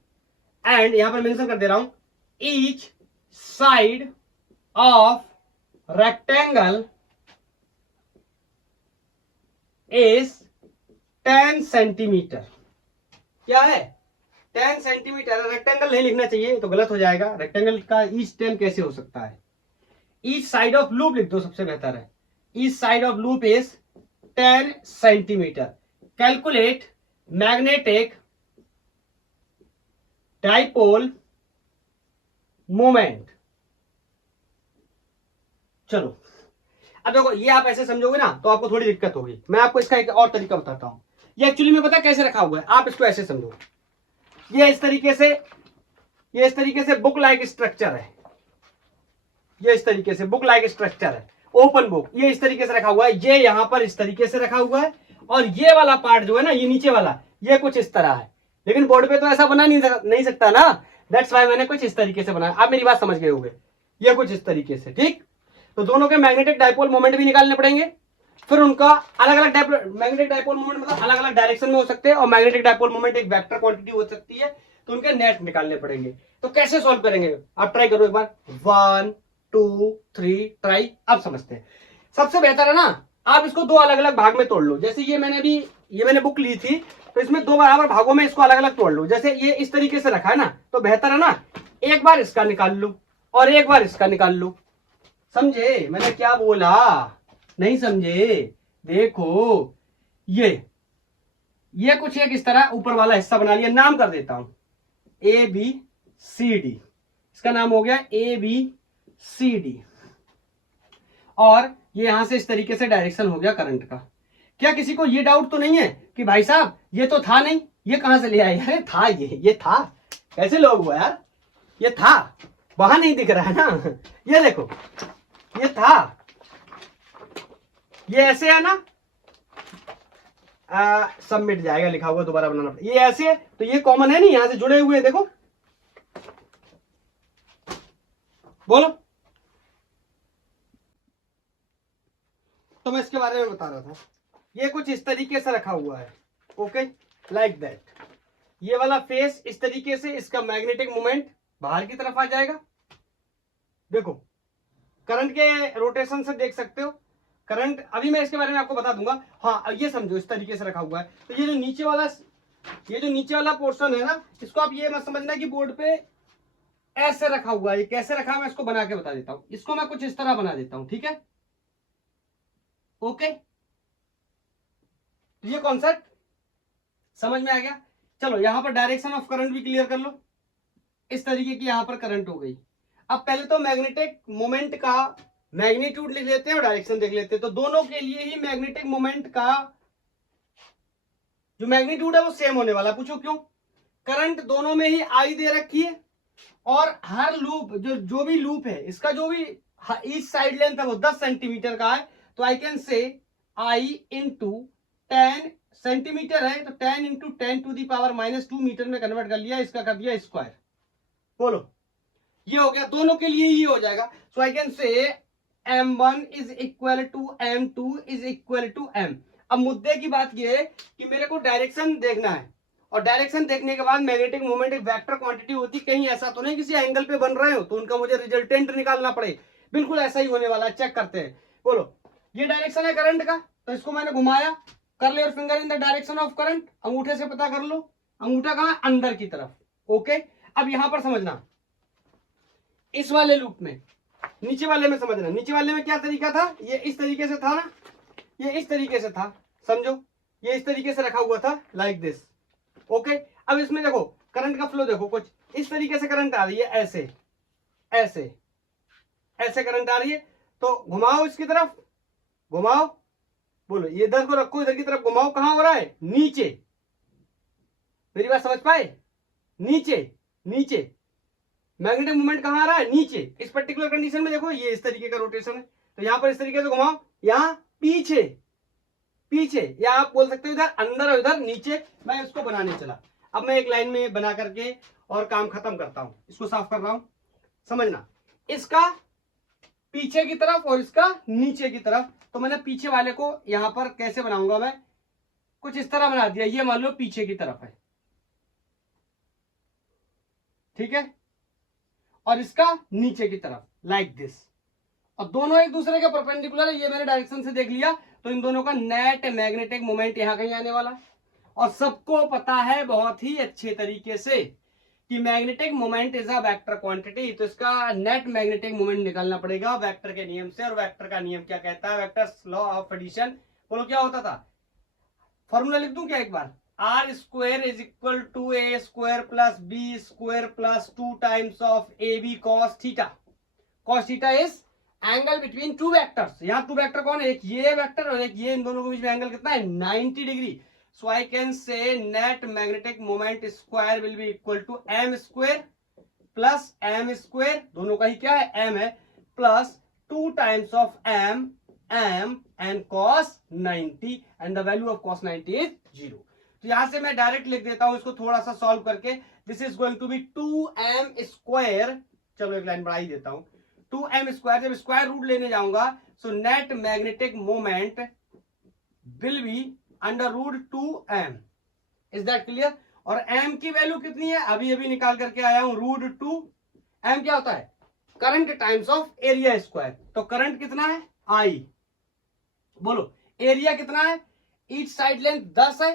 एंड यहां पर मेंशन कर दे रहा हूं, each side of rectangle is 10 centimetre. क्या है, 10 सेंटीमीटर। रेक्टेंगल नहीं लिखना चाहिए, तो गलत हो जाएगा। रेक्टेंगल का ईच 10 कैसे हो सकता है? ईच साइड ऑफ लूप लिख दो, सबसे बेहतर है। Each side of loop is 10 centimetre. Calculate magnetic dipole moment. चलो अब देखो, ये आप ऐसे समझोगे ना तो आपको थोड़ी दिक्कत होगी। मैं आपको इसका एक और तरीका बताता हूं। ये एक्चुअली में पता कैसे रखा हुआ है, आप इसको ऐसे समझो। ये इस तरीके से बुक लाइक स्ट्रक्चर है। ये इस तरीके से बुक लाइक स्ट्रक्चर है, ओपन बुक। ये इस तरीके से रखा हुआ है, ये यहां पर इस तरीके से रखा हुआ है, और ये वाला पार्ट जो है ना, ये नीचे वाला, ये कुछ इस तरह है। लेकिन बोर्ड पे तो ऐसा बना नहीं सकता ना, दैट्स व्हाई मैंने कुछ इस तरीके से बनाया। आप मेरी बात समझ गए होंगे, ये कुछ इस तरीके से, ठीक। तो दोनों के मैग्नेटिक डाइपोल मोमेंट भी निकालने पड़ेंगे, फिर उनका अलग अलग मैग्नेटिक डाइपोल मोमेंट मतलब अलग अलग डायरेक्शन में हो सकते हैं, और मैग्नेटिक डाइपोल मोमेंट एक वेक्टर क्वांटिटी हो सकती है, तो उनके नेट निकालने पड़ेंगे। तो कैसे सॉल्व करेंगे आप ट्राई करो एक बार, 1 2 3 ट्राई। अब समझते हैं। सबसे बेहतर है ना आप इसको दो अलग अलग भाग में तोड़ लो। जैसे ये मैंने बुक ली थी, तो इसमें दो बराबर भागों में इसको अलग अलग तोड़ लो। जैसे ये इस तरीके से रखा है ना, तो बेहतर है ना एक बार इसका निकाल लो और एक बार इसका निकाल लो। समझे मैंने क्या बोला? नहीं समझे? देखो ये कुछ एक इस तरह ऊपर वाला हिस्सा बना लिया, नाम कर देता हूं ABCD, इसका नाम हो गया ABCD। और ये यहां से इस तरीके से डायरेक्शन हो गया करंट का। क्या किसी को ये डाउट तो नहीं है कि भाई साहब ये तो था नहीं, ये कहां से ले आए? अरे था, ये था। कैसे लोग हुआ यार, ये था, वहां नहीं दिख रहा है ना, ये देखो ये था, ये ऐसे है ना, सब मिट जाएगा, लिखा हुआ दोबारा बनाना पड़ेगा। ये ऐसे है तो ये कॉमन है नहीं, यहां से जुड़े हुए हैं, देखो बोलो। तो मैं इसके बारे में बता रहा था, ये कुछ इस तरीके से रखा हुआ है, ओके लाइक दैट। ये वाला फेस इस तरीके से, इसका मैग्नेटिक मोमेंट बाहर की तरफ आ जाएगा। देखो करंट के रोटेशन से देख सकते हो करंट, अभी मैं इसके बारे में आपको बता दूंगा। हाँ ये समझो इस तरीके से रखा हुआ है, तो ये जो नीचे वाला पोर्शन है ना, इसको आप ये मत समझना कि बोर्ड पे ऐसे रखा हुआ है। कैसे रखा है मैं इसको बना के बता देता हूं। इसको मैं कुछ इस तरह बना देता हूं, ठीक है ओके। तो ये कॉन्सेप्ट समझ में आ गया। चलो यहां पर डायरेक्शन ऑफ करंट भी क्लियर कर लो। इस तरीके की यहां पर करंट हो गई। अब पहले तो मैग्नेटिक मोमेंट का मैग्नीट्यूड लिख लेते हैं और डायरेक्शन देख लेते हैं। तो दोनों के लिए ही मैग्नेटिक मोमेंट का जो मैग्नीट्यूड है वो सेम होने वाला। पूछो क्यों? करंट दोनों में ही आई दे रखी है, और हर लूप जो भी लूप है इसका जो भी ईच साइड लेंथ है वो 10 सेंटीमीटर का है। तो I can say I into 10 centimetre है, तो 10 into 10 to the power -2 metre में कन्वर्ट कर लिया, इसका कर दिया स्क्वायर। बोलो ये हो गया, दोनों के लिए ही हो जाएगा। सो I can say M1 is equal to M2 is equal to M। अब मुद्दे की बात यह है कि मेरे को डायरेक्शन देखना है, और डायरेक्शन देखने के बाद मैग्नेटिक मोमेंट एक वेक्टर क्वांटिटी होती, कहीं ऐसा तो नहीं किसी एंगल पे बन रहे हो तो उनका मुझे रिजल्टेंट निकालना पड़े। बिल्कुल ऐसा ही होने वाला है, चेक करते हैं। बोलो ये डायरेक्शन है करंट का, तो इसको मैंने घुमाया, कर ले और finger in the direction of current, अंगूठे से पता कर लो, अंगूठा कहां? अंदर की तरफ, ओके। अब यहां पर समझना, इस वाले लूप में, नीचे वाले में समझना, नीचे वाले में क्या तरीका था? ये इस तरीके से था ना, ये इस तरीके से था, समझो ये इस तरीके से रखा हुआ था लाइक दिस, ओके। अब इसमें देखो करंट का फ्लो देखो, कुछ इस तरीके से करंट आ रही है, ऐसे ऐसे ऐसे करंट आ रही है। तो घुमाओ इसकी तरफ, घुमाओ, बोलो ये इधर को रखो, इधर की तरफ घुमाओ, कहां हो रहा है? नीचे। मेरी बात समझ पाए? नीचे नीचे मैग्नेटिक मोमेंट कहां आ रहा है? नीचे। इस पर्टिकुलर कंडीशन में देखो ये इस तरीके का रोटेशन है, तो यहां पर इस तरीके से घुमाओ, यहां पीछे पीछे, या आप बोल सकते हो इधर अंदर और इधर नीचे। मैं इसको बनाने चला, अब मैं एक लाइन में बना करके और काम खत्म करता हूं, इसको साफ कर रहा हूं। समझना, इसका पीछे की तरफ और इसका नीचे की तरफ। तो मैंने पीछे वाले को यहां पर कैसे बनाऊंगा, मैं कुछ इस तरह बना दिया, ये मान लो पीछे की तरफ है, ठीक है, और इसका नीचे की तरफ लाइक दिस, और दोनों एक दूसरे के परपेंडिकुलर है, ये मैंने डायरेक्शन से देख लिया। तो इन दोनों का नेट मैग्नेटिक मोमेंट यहां कहीं आने वाला है, और सबको पता है बहुत ही अच्छे तरीके से कि magnetic moment is a vector quantity. तो इसका नेट मैग्नेटिक मोमेंट निकालना पड़ेगा वेक्टर के नियम से, और वेक्टर का नियम क्या कहता है? Vectors law of addition. बोलो क्या होता था? फॉर्मूला लिख दूं क्या एक बार? R square is equal to A square plus B square plus 2 times of A B cos theta. Cos theta is angle between two vectors. यहाँ टू वेक्टर कौन है? एक ये वेक्टर और एक ये, इन दोनों के बीच में एंगल कितना है? 90 degree. So I can say net magnetic moment square will be equal to m square plus m square, दोनों का ही क्या है? m है, plus 2 times of m and cos 90, and the value of cos 90 is 0। तो यहां से मैं direct लिख देता हूं इसको थोड़ा सा सॉल्व करके। This is going to be 2m square, चलो एक लाइन बढ़ा ही देता हूं, 2m², जब स्क्वायर रूट लेने जाऊंगा so net magnetic moment will be under root 2m। Is that clear? और m की वैल्यू कितनी है? अभी अभी निकाल करके आया हूं, √2। m क्या होता है? Current times of area square. तो करंट कितना है? I। बोलो एरिया कितना है? ईच साइड लेंथ 10 है,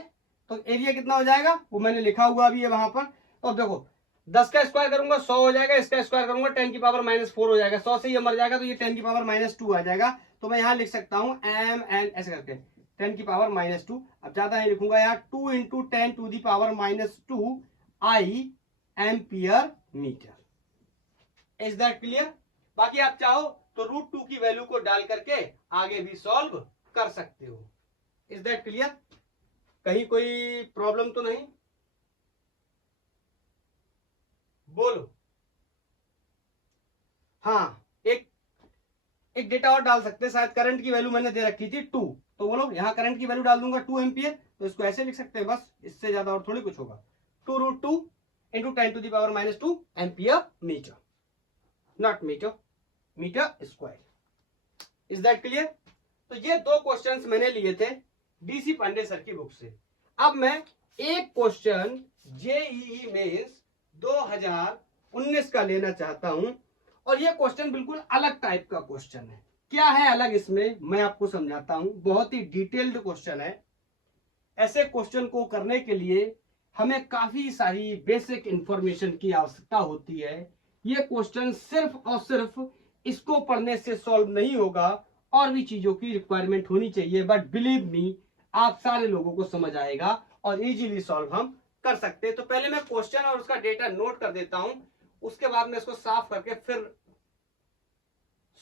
तो एरिया कितना हो जाएगा वो मैंने लिखा हुआ अभी है वहां पर। तो अब देखो 10 का स्क्वायर करूंगा 100 हो जाएगा, इसका स्क्वायर करूंगा 10⁻⁻4 हो जाएगा, 100 से ये मर जाएगा तो ये 10⁻⁻2 आ जाएगा। तो मैं यहां लिख सकता हूं एम एन ऐसे करके 10⁻⁻2। अब ज्यादा नहीं लिखूंगा यहाँ, 2 × 10⁻⁻2 I ampere metre. Is that clear? बाकी आप चाहो तो √2 की वैल्यू को डाल करके आगे भी सॉल्व कर सकते हो। Is that clear? कहीं कोई प्रॉब्लम तो नहीं? बोलो। हाँ, एक डेटा और डाल सकते हैं, शायद करंट की वैल्यू मैंने दे रखी थी 2, तो बोलो यहाँ करंट की वैल्यू डाल दूंगा 2 एम्पियर, तो इसको ऐसे लिख सकते हैं बस, इससे ज्यादा और थोड़ी कुछ होगा। 2√2 × 10⁻⁻2 ampere metre, not metre, metre square. Is that clear? तो ये 2 क्वेश्चंस मैंने लिए थे डीसी पांडे सर की बुक से। अब मैं एक क्वेश्चन जेईई मेंस 2019 का लेना चाहता हूं, और ये क्वेश्चन बिल्कुल अलग टाइप का क्वेश्चन है। क्या है अलग इसमें, मैं आपको समझाता हूं। बहुत ही डिटेल्ड क्वेश्चन है। ऐसे क्वेश्चन को करने के लिए हमें काफी सारी बेसिक इंफॉर्मेशन की आवश्यकता होती है। ये क्वेश्चन सिर्फ और सिर्फ इसको पढ़ने से सॉल्व नहीं होगा, और भी चीजों की रिक्वायरमेंट होनी चाहिए, बट बिलीव मी आप सारे लोगों को समझ आएगा और इजीली सॉल्व हम कर सकते हैं। तो पहले मैं क्वेश्चन और उसका डेटा नोट कर देता हूं, उसके बाद मैं इसको साफ करके फिर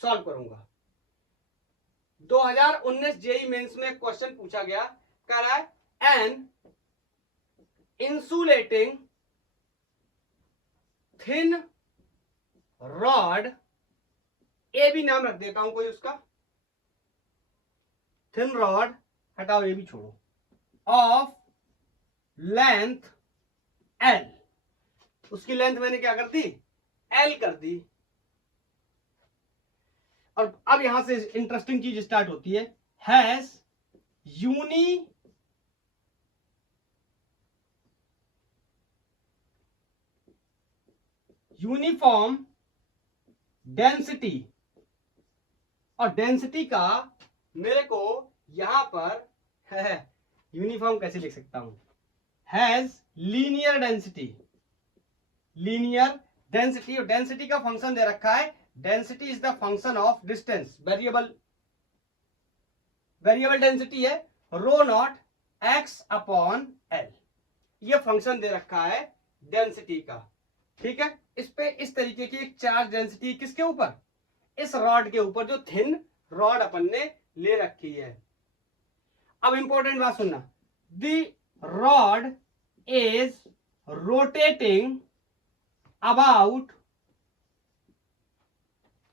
सॉल्व करूंगा। 2019 जेई मेंस में क्वेश्चन पूछा गया, कह रहा है एन इंसुलेटिंग थिन रॉड, ए भी नाम रख देता हूं कोई उसका, थिन रॉड हटाओ, ए भी छोड़ो, ऑफ लेंथ एल, उसकी लेंथ मैंने क्या कर दी? एल कर दी। और अब यहां से इंटरेस्टिंग चीज स्टार्ट होती है। हैज यूनिफॉर्म डेंसिटी, और डेंसिटी का मेरे को यहां पर है, यूनिफॉर्म कैसे लिख सकता हूं? Has linear density, linear density, और डेंसिटी का फंक्शन दे रखा है, density is the function of distance, variable density है ρ0 x/L, ये फंक्शन दे रखा है डेंसिटी का। ठीक है, इस पे इस तरीके की एक चार्ज डेंसिटी किसके ऊपर? इस रॉड के ऊपर, जो थिन रॉड अपन ने ले रखी है। अब इंपॉर्टेंट बात सुनना, the rod is rotating about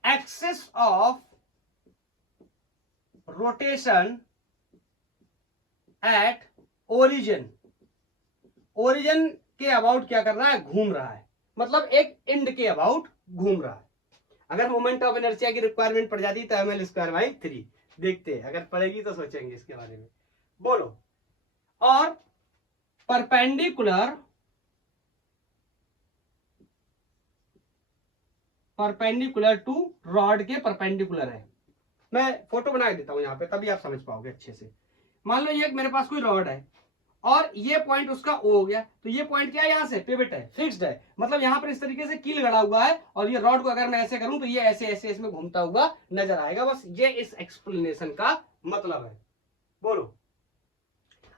axis of rotation at origin, origin के अबाउट क्या कर रहा है? घूम रहा है, मतलब एक एंड के अबाउट घूम रहा है। अगर मोमेंट ऑफ इनर्शिया की रिक्वायरमेंट पड़ जाती है तो ml²/3, देखते हैं, अगर पड़ेगी तो सोचेंगे इसके बारे में। बोलो। और परपेंडिकुलर टू रॉड के परपेंडिकुलर है। मैं फोटो बना देता हूं यहां पे, तभी आप समझ पाओगे अच्छे से। मान लो ये मेरे पास कोई रॉड है और ये पॉइंट उसका O हो गया, तो ये पॉइंट क्या है? यहां से पिवट है, फिक्स्ड है, मतलब यहां पर इस तरीके से कील गड़ा हुआ है, और ये रॉड को अगर मैं ऐसे करूं तो ये ऐसे ऐसे इसमें घूमता हुआ नजर आएगा। बस ये इस एक्सप्लेनेशन का मतलब है। बोलो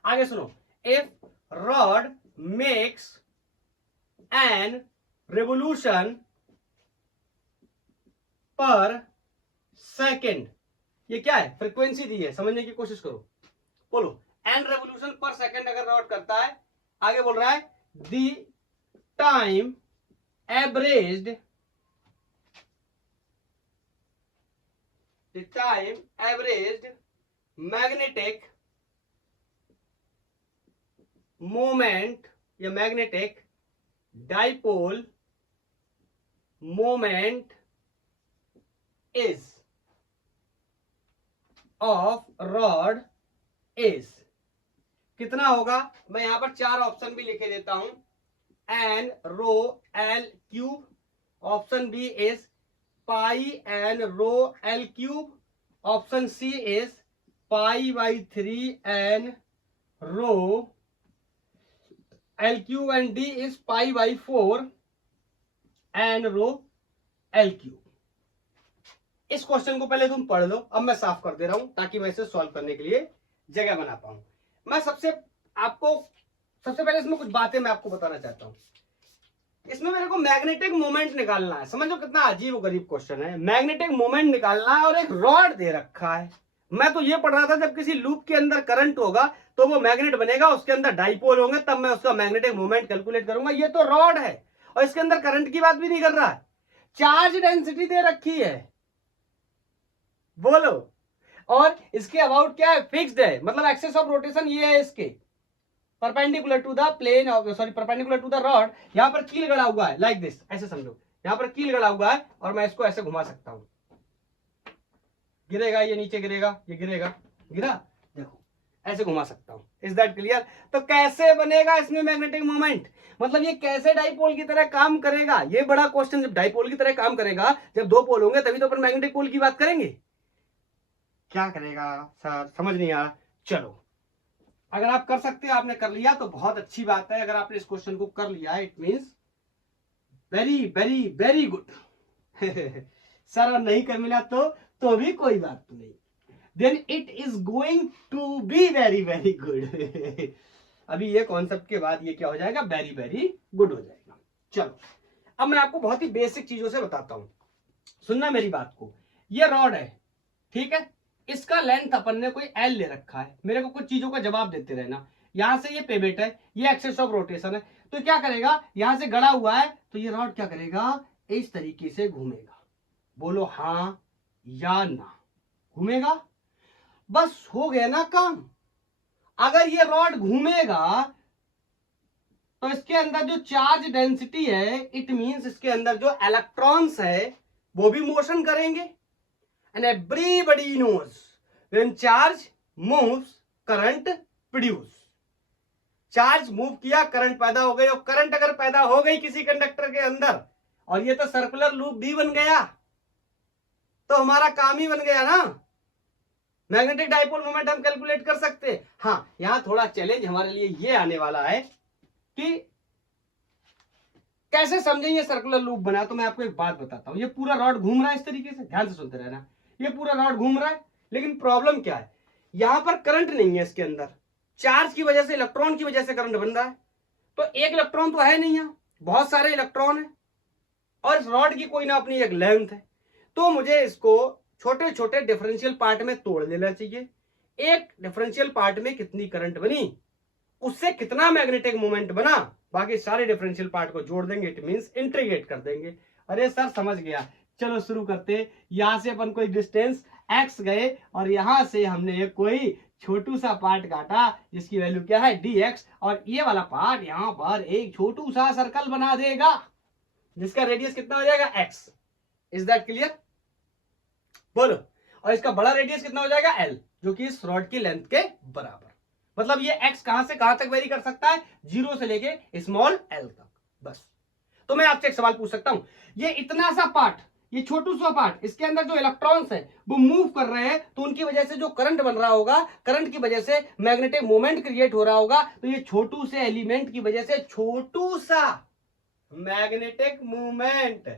आगे सुनो। If rod makes an revolution per second, ये क्या है? फ्रीक्वेंसी दी है, समझने की कोशिश करो। बोलो एन रेवोल्यूशन पर सेकेंड अगर रॉड करता है, आगे बोल रहा है the time averaged, magnetic moment या magnetic dipole moment is of rod is कितना होगा? मैं यहां पर 4 ऑप्शन भी लिखे देता हूं। N rho l cube, option B is pi n rho l cube, option C is pi by 3 n rho l cube, and D is pi by 4 n rho l cube. इस question को पहले तुम पढ़ लो, अब मैं साफ कर दे रहा हूं ताकि मैं इसे सॉल्व करने के लिए जगह बना पाऊं। मैं सबसे पहले इसमें कुछ बातें मैं आपको बताना चाहता हूं। इसमें मेरे को मैग्नेटिक मोमेंट निकालना है। समझो कितना अजीब और गरीब क्वेश्चन है। मैग्नेटिक मोमेंट निकालना है और एक रॉड दे रखा है। मैं तो ये पढ़ रहा था जब किसी लूप के अंदर करंट होगा तो वो मैग्नेट बनेगा, उसके अंदर डाइपोल होंगे, तब मैं उसका मैग्नेटिक मोमेंट कैलकुलेट करूंगा। ये तो रॉड है और इसके अंदर करंट की बात भी नहीं कर रहा है, चार्ज डेंसिटी दे रखी है। बोलो, और इसके अबाउट क्या है? फिक्स्ड है, मतलब एक्सेस ऑफ रोटेशन ये है इसके perpendicular to the plane of perpendicular to the rod. यहां पर कील गड़ा हुआ है, लाइक दिस, ऐसे समझो। यहां पर कील गड़ा हुआ है और मैं इसको ऐसे घुमा सकता हूं। गिरेगा, ये नीचे गिरेगा, ये गिरेगा, गिरा, देखो ऐसे घुमा सकता हूं। Is that clear? तो कैसे बनेगा इसमें मैग्नेटिक मोमेंट, मतलब ये कैसे डाइपोल की तरह काम करेगा? ये बड़ा क्वेश्चन। जब डाइपोल की तरह काम करेगा, जब 2 पोल होंगे तभी तो अपन मैग्नेटिक पोल की बात करेंगे। क्या करेगा सर, समझ नहीं आ रहा। चलो, अगर आप कर सकते हैं, आपने कर लिया तो बहुत अच्छी बात है। अगर आपने इस क्वेश्चन को कर लिया, it means very very very good. Sir, और नहीं कर मिला तो भी कोई बात नहीं, then it is going to be very very good. अभी ये कॉन्सेप्ट के बाद ये क्या हो जाएगा? वेरी वेरी गुड हो जाएगा। चलो, अब मैं आपको बहुत ही बेसिक चीजों से बताता हूं, सुनना मेरी बात को। ये रॉड है, ठीक है, इसका लेंथ अपन ने कोई एल ले रखा है। मेरे को कुछ चीजों का जवाब देते रहना। यहां से ये पेवेट है, ये एक्सेस ऑफ रोटेशन है, तो क्या करेगा? यहां से गड़ा हुआ है तो ये रॉड क्या करेगा? इस तरीके से घूमेगा। बोलो हां या ना? घूमेगा। बस हो गया ना काम। अगर ये रॉड घूमेगा तो इसके अंदर जो चार्ज डेंसिटी है, इट मींस इसके अंदर जो इलेक्ट्रॉन्स है वो भी मोशन करेंगे। And everybody knows when charge moves, current produce. Charge move किया, करंट पैदा हो गई, और करंट अगर पैदा हो गई किसी कंडक्टर के अंदर, और ये तो सर्कुलर लूप भी बन गया, तो हमारा काम ही बन गया ना। मैग्नेटिक डाइपोल मोमेंट हम कैलकुलेट कर सकते हैं। हाँ, यहां थोड़ा चैलेंज हमारे लिए ये आने वाला है कि कैसे समझेंगे सर्कुलर लूप बना। तो मैं आपको एक बात बताता हूं। ये पूरा रॉड घूम रहा है इस तरीके से, ध्यान से सुनते रहना। ये पूरा रॉड घूम रहा है, लेकिन प्रॉब्लम क्या है? यहां पर करंट नहीं है इसके अंदर, चार्ज की वजह से, इलेक्ट्रॉन की वजह से करंट बन रहा है। तो एक इलेक्ट्रॉन तो है नहीं, यहां बहुत सारे इलेक्ट्रॉन है, और इस रॉड की कोई ना अपनी एक लेंथ है। तो मुझे इसको छोटे छोटे डिफरेंशियल पार्ट में तोड़ लेना चाहिए। एक डिफरेंशियल पार्ट में कितनी करंट बनी, उससे कितना मैग्नेटिक मोमेंट बना, बाकी सारे डिफरेंशियल पार्ट को जोड़ देंगे, इट मींस इंटीग्रेट कर देंगे। अरे सर समझ गया, चलो शुरू करते। यहां से अपन कोई डिस्टेंस x गए और यहां से हमने कोई छोटू सा पार्ट काटा जिसकी वैल्यू क्या है? dx, और ये वाला पार्ट यहां पर एक छोटू सा सर्कल बना देगा जिसका रेडियस कितना हो जाएगा? x। Is that clear? बोलो। और इसका बड़ा रेडियस कितना हो जाएगा? l, जो कि इस रॉड की लेंथ के बराबर। मतलब ये x कहां से कहां तक वेरी कर सकता है? 0 से लेके स्मॉल l तक, बस। तो मैं आपसे एक सवाल पूछ सकता हूं, ये इतना सा पार्ट, ये छोटू सा पार्ट, इसके अंदर जो इलेक्ट्रॉन्स है वो मूव कर रहे हैं, तो उनकी वजह से जो करंट बन रहा होगा, करंट की वजह से मैग्नेटिक मोमेंट क्रिएट हो रहा होगा। तो ये छोटू से एलिमेंट की वजह से छोटू सा मैग्नेटिक मूवमेंट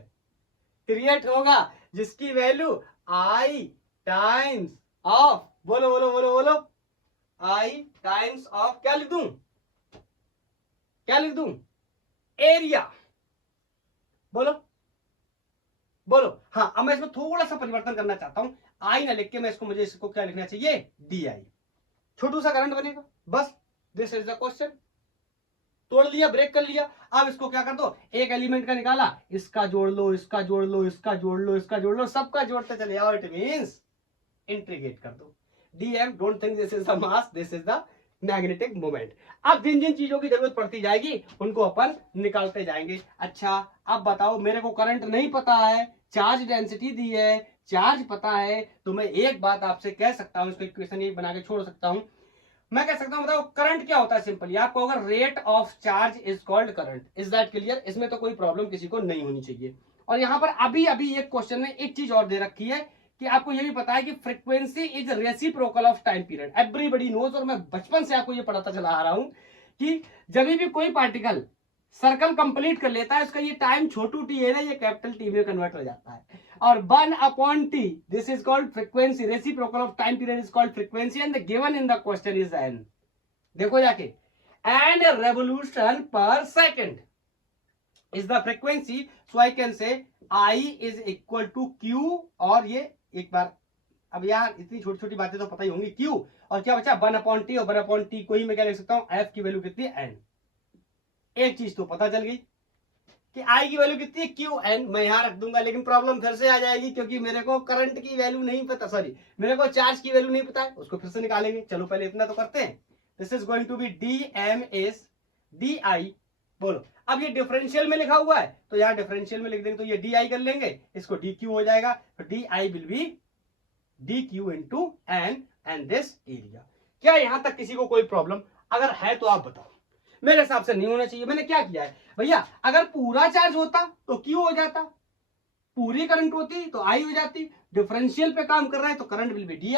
क्रिएट होगा, जिसकी वैल्यू I टाइम्स ऑफ, बोलो बोलो बोलो बोलो, I टाइम्स ऑफ क्या लिख दूं? क्या लिख दूं? एरिया। बोलो बोलो। हाँ, अब मैं इसमें थोड़ा सा परिवर्तन करना चाहता हूं। आई ना लिख के मुझे इसको क्या लिखना चाहिए? DI। छोटू सा करंट बनेगा, बस। This is the question. तोड़ लिया, ब्रेक कर लिया। अब इसको क्या कर दो, एक एलिमेंट का निकाला, इसका जोड़ लो, इसका जोड़ लो, इसका जोड़ लो, इसका जोड़ लो, सबका जोड़ते चले आओ, इट मींस इंटीग्रेट कर दो। DM, don't think this is the mass, this is the magnetic moment. अब जिन जिन चीजों की जरूरत पड़ती जाएगी उनको अपन निकालते जाएंगे। अच्छा, अब बताओ, मेरे को करंट नहीं पता है, चार्ज डेंसिटी दी है, चार्ज पता है तो मैं एक बात आपसे कह सकता हूं, इसको इक्वेशन ये बना के छोड़ सकता हूं। मैं कह सकता हूं बताओ करंट क्या होता है, सिंपली आपको अगर rate of charge is called current. Is that clear? इसमें तो कोई प्रॉब्लम किसी को नहीं होनी चाहिए। और यहां पर अभी अभी एक क्वेश्चन में एक चीज और दे रखी है कि आपको ये भी पता है कि frequency is reciprocal of time period. Everybody knows, और मैं बचपन से आपको ये पढ़ाता चला आ रहा हूं कि जब भी कोई पार्टिकल सर्कल कंप्लीट कर लेता है, उसका ये टाइम छोटू टी है ना, ये कैपिटल टी में कन्वर्ट हो जाता है। और 1/t, this is called frequency, reciprocal of time period is called frequency, and the given in the question is n. देखो जाके, and revolution per second is the frequency, so I can say I is equal to Q, और ये एक बार, अब यार इतनी छोटी छोटी बातें तो पता ही होंगी। Q और क्या बचा 1/t, और 1/t को ही मैं क्या लिख सकता हूं, F की वैल्यू कितनी है N। एक चीज तो पता चल गई कि I की वैल्यू कितनी है QN, मैं यहां रख दूंगा। लेकिन प्रॉब्लम फिर से आ जाएगी क्योंकि मेरे को करंट की वैल्यू नहीं पता, सॉरी मेरे को चार्ज की वैल्यू नहीं पता है, उसको फिर से निकालेंगे। चलो पहले इतना तो करते हैं। This is going to be dm is di, बोलो अब ये डिफरेंशियल में लिखा हुआ है तो यहाँ डिफरेंशियल में लिख देंगे, तो ये di कर लेंगे, इसको dq हो जाएगा, तो di will be dq into n and this area. क्या यहां तक किसी को कोई प्रॉब्लम? अगर है तो आप बताओ। मेरे हिसाब से नहीं होना चाहिए। मैंने क्या किया है भैया, अगर पूरा चार्ज होता तो Q हो जाता, पूरी करंट होती तो I हो जाती, डिफरेंशियल पे काम कर रहा है तो current will be di,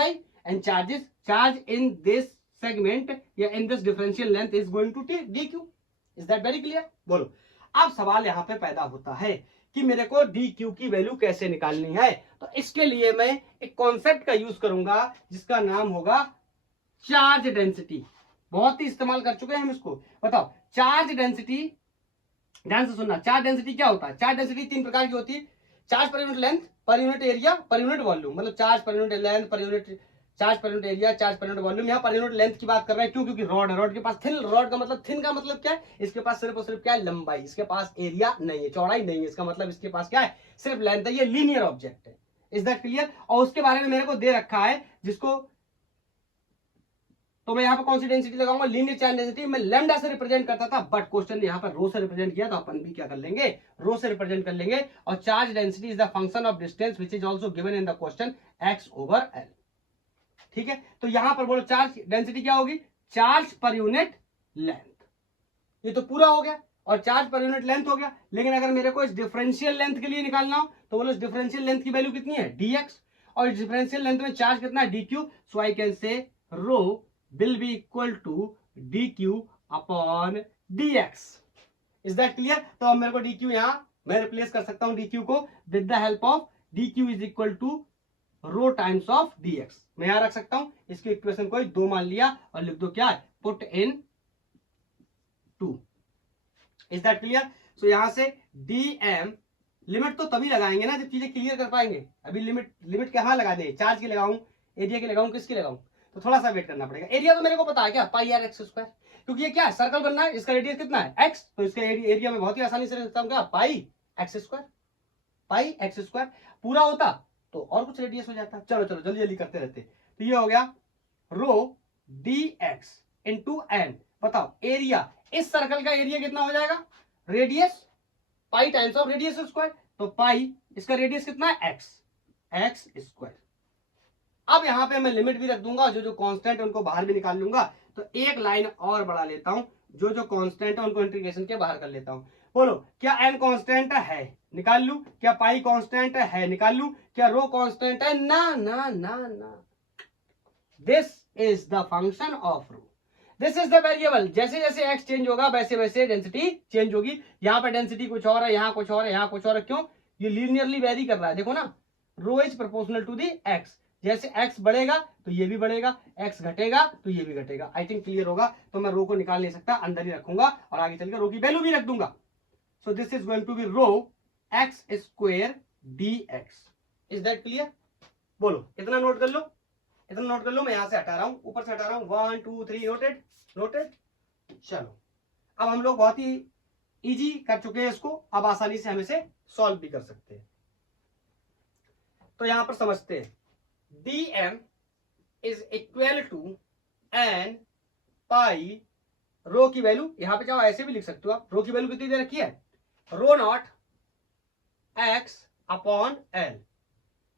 and charge in this segment या in this differential length is going to dq। Is that very clear? बोलो अब सवाल यहां पे पैदा होता है कि मेरे को dq की वैल्यू कैसे निकालनी है। तो इसके लिए मैं एक कॉन्सेप्ट का यूज करूंगा जिसका नाम होगा चार्ज डेंसिटी। बहुत ही इस्तेमाल कर चुके हैं हम इसको। बताओ चार्ज डेंसिटी, ध्यान से सुनना, चार्ज डेंसिटी क्या होता है? चार्ज डेंसिटी तीन प्रकार की होती है, charge per unit length, per unit area, per unit volume. मतलब charge per unit length, per unit charge per unit area, charge per unit volume. यहाँ पर यूनिट लेंथ की बात कर रहे हैं, क्यों? क्योंकि रॉड है, रॉड के पास थिन, रॉड का मतलब थिन का मतलब क्या है? इसके पास सिर्फ और सिर्फ क्या है? लंबाई। इसके पास एरिया नहीं है, चौड़ाई नहीं है, इसका मतलब इसके पास क्या है? सिर्फ लेंथ है। ये लीनियर ऑब्जेक्ट है। Is that clear? और उसके बारे में मेरे को दे रखा है जिसको, तो मैं यहाँ पर कौन सी डेंसिटी लगाऊंगा? Linear charge density. मैं लैम्डा से रिप्रेजेंट करता था, बट क्वेश्चन ने यहाँ पर रो से रिप्रेजेंट किया, तो अपन भी क्या कर लेंगे? रो से रिप्रेजेंट कर लेंगे। और charge density is the function of distance which is also given in the question x/l। ठीक है, तो यहां पर बोलो चार्ज डेंसिटी क्या होगी? Charge per unit length. ये तो पूरा हो गया, और चार्ज पर यूनिट लेंथ हो गया। लेकिन अगर मेरे को इस डिफरेंशियल लेंथ के लिए निकालना हो तो बोलो इस डिफरेंशियल लेंथ की वैल्यू कितनी है? dx, और इस डिफरेंशियल लेंथ में चार्ज कितना है? dq। So I can say rho will be equal to dq upon dx। Is that clear? तो अब मेरे को dq यहां मैं रिप्लेस कर सकता हूं dq को with the help of dq is equal to rho times of dx। मैं यहां रख सकता हूं, इसकी इक्वेशन को 2 मान लिया और लिख दो क्या है? Put in 2। Is that clear? So यहां से dm, लिमिट तो तभी लगाएंगे ना जब चीजें क्लियर कर पाएंगे। अभी लिमिट कहां लगा दे? चार्ज की लगाऊं, एरिया की लगाऊं, किसकी लगाऊं? तो थोड़ा सा वेट करना पड़ेगा। एरिया तो मेरे को पता है क्या? पाई आर एक्स स्क्वायर, क्योंकि ये क्या है? सर्कल बनना है, इसका रेडियस कितना है? x, तो इसका एरिया में बहुत ही आसानी से लिख सकता हूं क्या? पाई एक्स स्क्वायर। पाई एक्स स्क्वायर पूरा होता तो और कुछ रेडियस हो जाता। चलो चलो जल्दी जल्दी करते रहते। तो ये हो गया रो dx इंटू एन। बताओ एरिया, इस सर्कल का एरिया कितना हो जाएगा? Radius pi times of radius square, तो पाई, इसका रेडियस कितना है? X square. अब यहां पे मैं लिमिट भी रख दूंगा, जो जो कांस्टेंट है उनको बाहर भी निकाल लूंगा। तो एक लाइन और बढ़ा लेता हूं, जो जो कांस्टेंट है उनको इंटीग्रेशन के बाहर कर लेता हूं। बोलो क्या n कांस्टेंट है? निकाल लू। क्या पाई कांस्टेंट है? निकाल लू। क्या रो कांस्टेंट है? ना ना ना ना। This is the function of rho, this is the variable. जैसे जैसे x चेंज होगा वैसे वैसे डेंसिटी चेंज होगी। यहाँ पर डेंसिटी कुछ और है, यहाँ कुछ और है, यहाँ कुछ और है। क्यों? ये लीनियरली वेरी कर रहा है। देखो ना, rho is proportional to the x। जैसे x बढ़ेगा तो ये भी बढ़ेगा, x घटेगा तो ये भी घटेगा। आई थिंक क्लियर होगा। तो मैं रो को निकाल नहीं सकता, अंदर ही रखूंगा और आगे चलकर रो की वैल्यू भी रख दूंगा। So this is going to be rho x square dx। Is that clear? बोलो इतना नोट कर लो, इतना नोट कर लो। मैं यहां से हटा रहा हूं, ऊपर से हटा रहा हूं। 1 2 3 नोटेड, नोटेड। चलो अब हम लोग बहुत ही इजी कर चुके हैं इसको, अब आसानी से हम इसे सॉल्व भी कर सकते हैं। तो यहां पर समझते हैं, dm is equal to n pi, rho की वैल्यू यहां पे चाहो ऐसे भी लिख सकते हो आप। रो की वैल्यू कितनी दे रखी है? Rho not x upon l।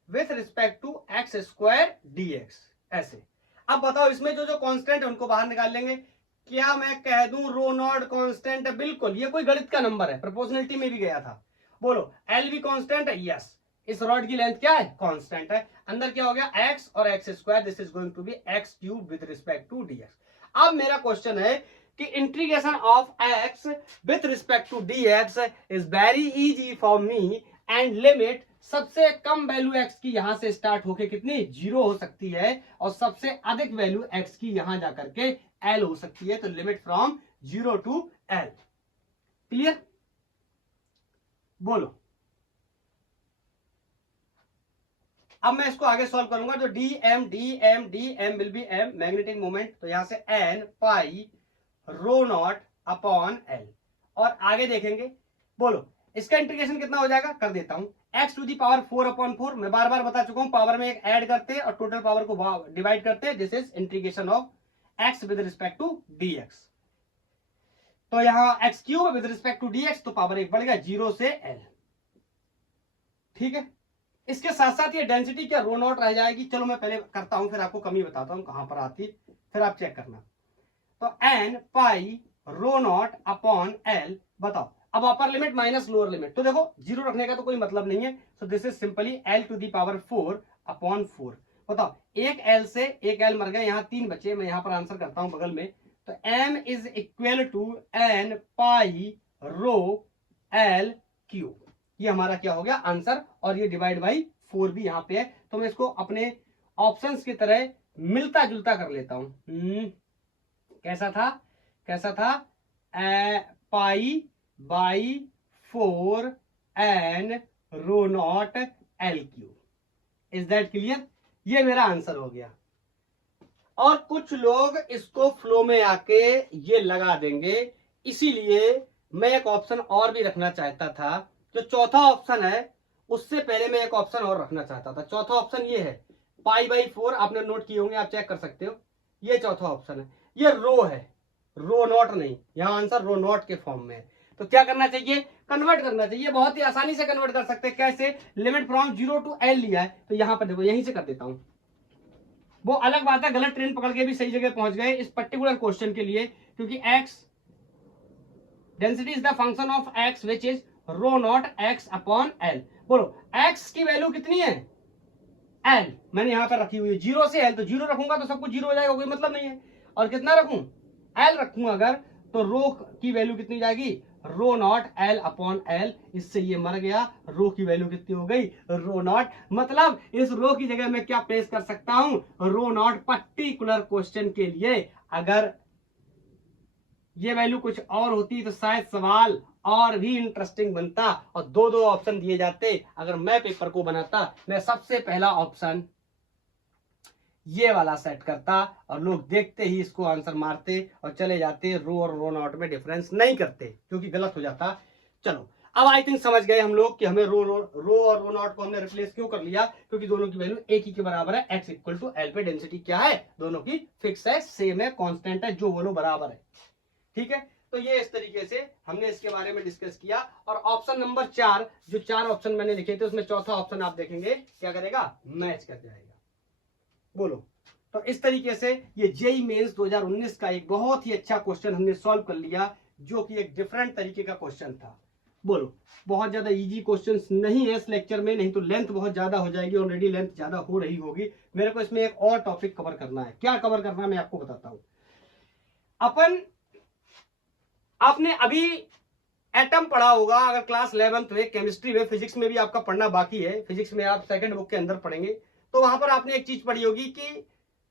With respect to X square dx। ऐसे। अब बताओ इसमें जो जो कांस्टेंट है उनको बाहर निकाल लेंगे। क्या मैं कह दूं रो नॉट कांस्टेंट है? बिल्कुल, ये कोई गणित का नंबर है, प्रोपोर्शनलिटी में भी गया था। बोलो एल भी कांस्टेंट है? यस। इस रॉड की लेंथ क्या है? कांस्टेंट है। अंदर क्या हो गया? एक्स और x square, this is going to be x cube with respect to dx। अब मेरा क्वेश्चन है कि integration of x with respect to dx is very easy for me and limit सबसे कम वैल्यू x की यहां से स्टार्ट होके कितनी 0 हो सकती है और सबसे अधिक वैल्यू x की यहां जाकर के l हो सकती है। तो limit from 0 to l। Clear? बोलो। अब मैं इसको आगे सॉल्व करूंगा। तो d m will be m magnetic moment, तो यहां से n pi rho not upon l. और आगे देखेंगे। बोलो इसका इंटीग्रेशन कितना हो जाएगा? कर देता हूं। एक्स टू दी पावर 4/4, मैं बार बार बता चुका हूं, पावर में एक ऐड करते और टोटल पावर को डिवाइड करते। This is integration of x with respect to dx। तो यहां x cube with respect to dx, तो पावर एक बढ़ गया 0 से l। ठीक है? इसके साथ साथ ये डेंसिटी क्या रो नॉट रह जाएगी। चलो मैं पहले करता हूं, फिर आपको कमी बताता हूं कहां पर आती, फिर आप चेक करना। तो n pi rho not upon l. बताओ अब upper limit minus lower limit, तो देखो 0 रखने का तो कोई मतलब नहीं है। So this is simply l to the power 4/4। बताओ एक एल से एक एल मर गए, यहां 3 बचे। मैं यहां पर आंसर करता हूं बगल में। तो m is equal to n pi rho l cube. ये हमारा क्या हो गया आंसर, और ये डिवाइड बाई 4 भी यहां पे है। तो मैं इसको अपने ऑप्शंस की तरह मिलता जुलता कर लेता हूं। कैसा था? कैसा था? Pi by 4 n rho not l cube. Is that clear? ये मेरा आंसर हो गया। और कुछ लोग इसको फ्लो में आके ये लगा देंगे, इसीलिए मैं एक ऑप्शन और भी रखना चाहता था। जो चौथा ऑप्शन है उससे पहले मैं एक ऑप्शन और रखना चाहता था। चौथा ऑप्शन ये है पाई/4। आपने नोट किए होंगे, आप चेक कर सकते हो। ये चौथा ऑप्शन है, ये रो है, रो नॉट नहीं। यहां आंसर रो नॉट के फॉर्म में है। तो क्या करना चाहिए? कन्वर्ट करना चाहिए। बहुत ही आसानी से कन्वर्ट कर सकते हैं। कैसे? लिमिट फ्रॉम 0 टू l लिया है, तो यहां पर देखो यहीं से कर देता हूं। वो अलग बात है, गलत ट्रेन पकड़ के भी सही जगह पहुंच गए इस पर्टिकुलर क्वेश्चन के लिए, क्योंकि x density is the function of x which is rho not x upon l। बोलो x की वैल्यू कितनी है? l मैंने यहां पर रखी हुई है 0 से l, तो 0 रखूंगा तो सब कुछ 0 हो जाएगा, कोई मतलब नहीं है। और कितना रखूं? l रखूंगा अगर, तो रो की वैल्यू कितनी जाएगी? रो नॉट एल अपॉन एल। इससे ये मर गया। रो की वैल्यू कितनी हो गई? रो नॉट। मतलब इस रो की जगह मैं क्या प्लेस कर सकता हूं? रो नॉट। पर्टिकुलर क्वेश्चन के लिए अगर ये वैल्यू कुछ और होती तो शायद सवाल और भी इंटरेस्टिंग बनता और दो दो ऑप्शन दिए जाते। अगर मैं पेपर को बनाता, मैं सबसे पहला ऑप्शन ये वाला सेट करता और लोग देखते ही इसको आंसर मारते और चले जाते। रो और रो नॉट में डिफरेंस नहीं करते, क्योंकि गलत हो जाता। चलो अब आई थिंक समझ गए हम लोग कि हमें रो और रो नॉट को हमने रिप्लेस क्यों कर लिया, क्योंकि दोनों की वैल्यू एक ही के बराबर है। एक्स इक्वल टू एल पे डेंसिटी क्या है? दोनों की फिक्स है, सेम है, कांस्टेंट है, जो बोलो बराबर है। ठीक है? तो ये इस तरीके से हमने इसके बारे में डिस्कस किया। और ऑप्शन नंबर 4, जो 4 ऑप्शन मैंने लिखे थे उसमें चौथा ऑप्शन आप देखेंगे क्या करेगा? मैच कर जाएगा। बोलो। तो इस तरीके से ये जेईई मेंस 2019 का एक बहुत ही अच्छा क्वेश्चन हमने सॉल्व कर लिया, जो कि एक डिफरेंट तरीके का क्वेश्चन था। बोलो बहुत ज्यादा इजी क्वेश्चंस नहीं है इस लेक्चर में, नहीं तो लेंथ बहुत ज्यादा हो जाएगी। ऑलरेडी लेंथ ज्यादा हो रही होगी। मेरे को इसमें एक और टॉपिक कवर करना है। क्या कवर करना है मैं आपको बताता हूं। अपन आपने अभी एटम पढ़ा होगा, अगर क्लास 11th में, केमिस्ट्री में, फिजिक्स में भी आपका पढ़ना बाकी है। फिजिक्स में आप सेकंड बुक के अंदर पढ़ेंगे, तो वहां पर आपने एक चीज पढ़ी होगी कि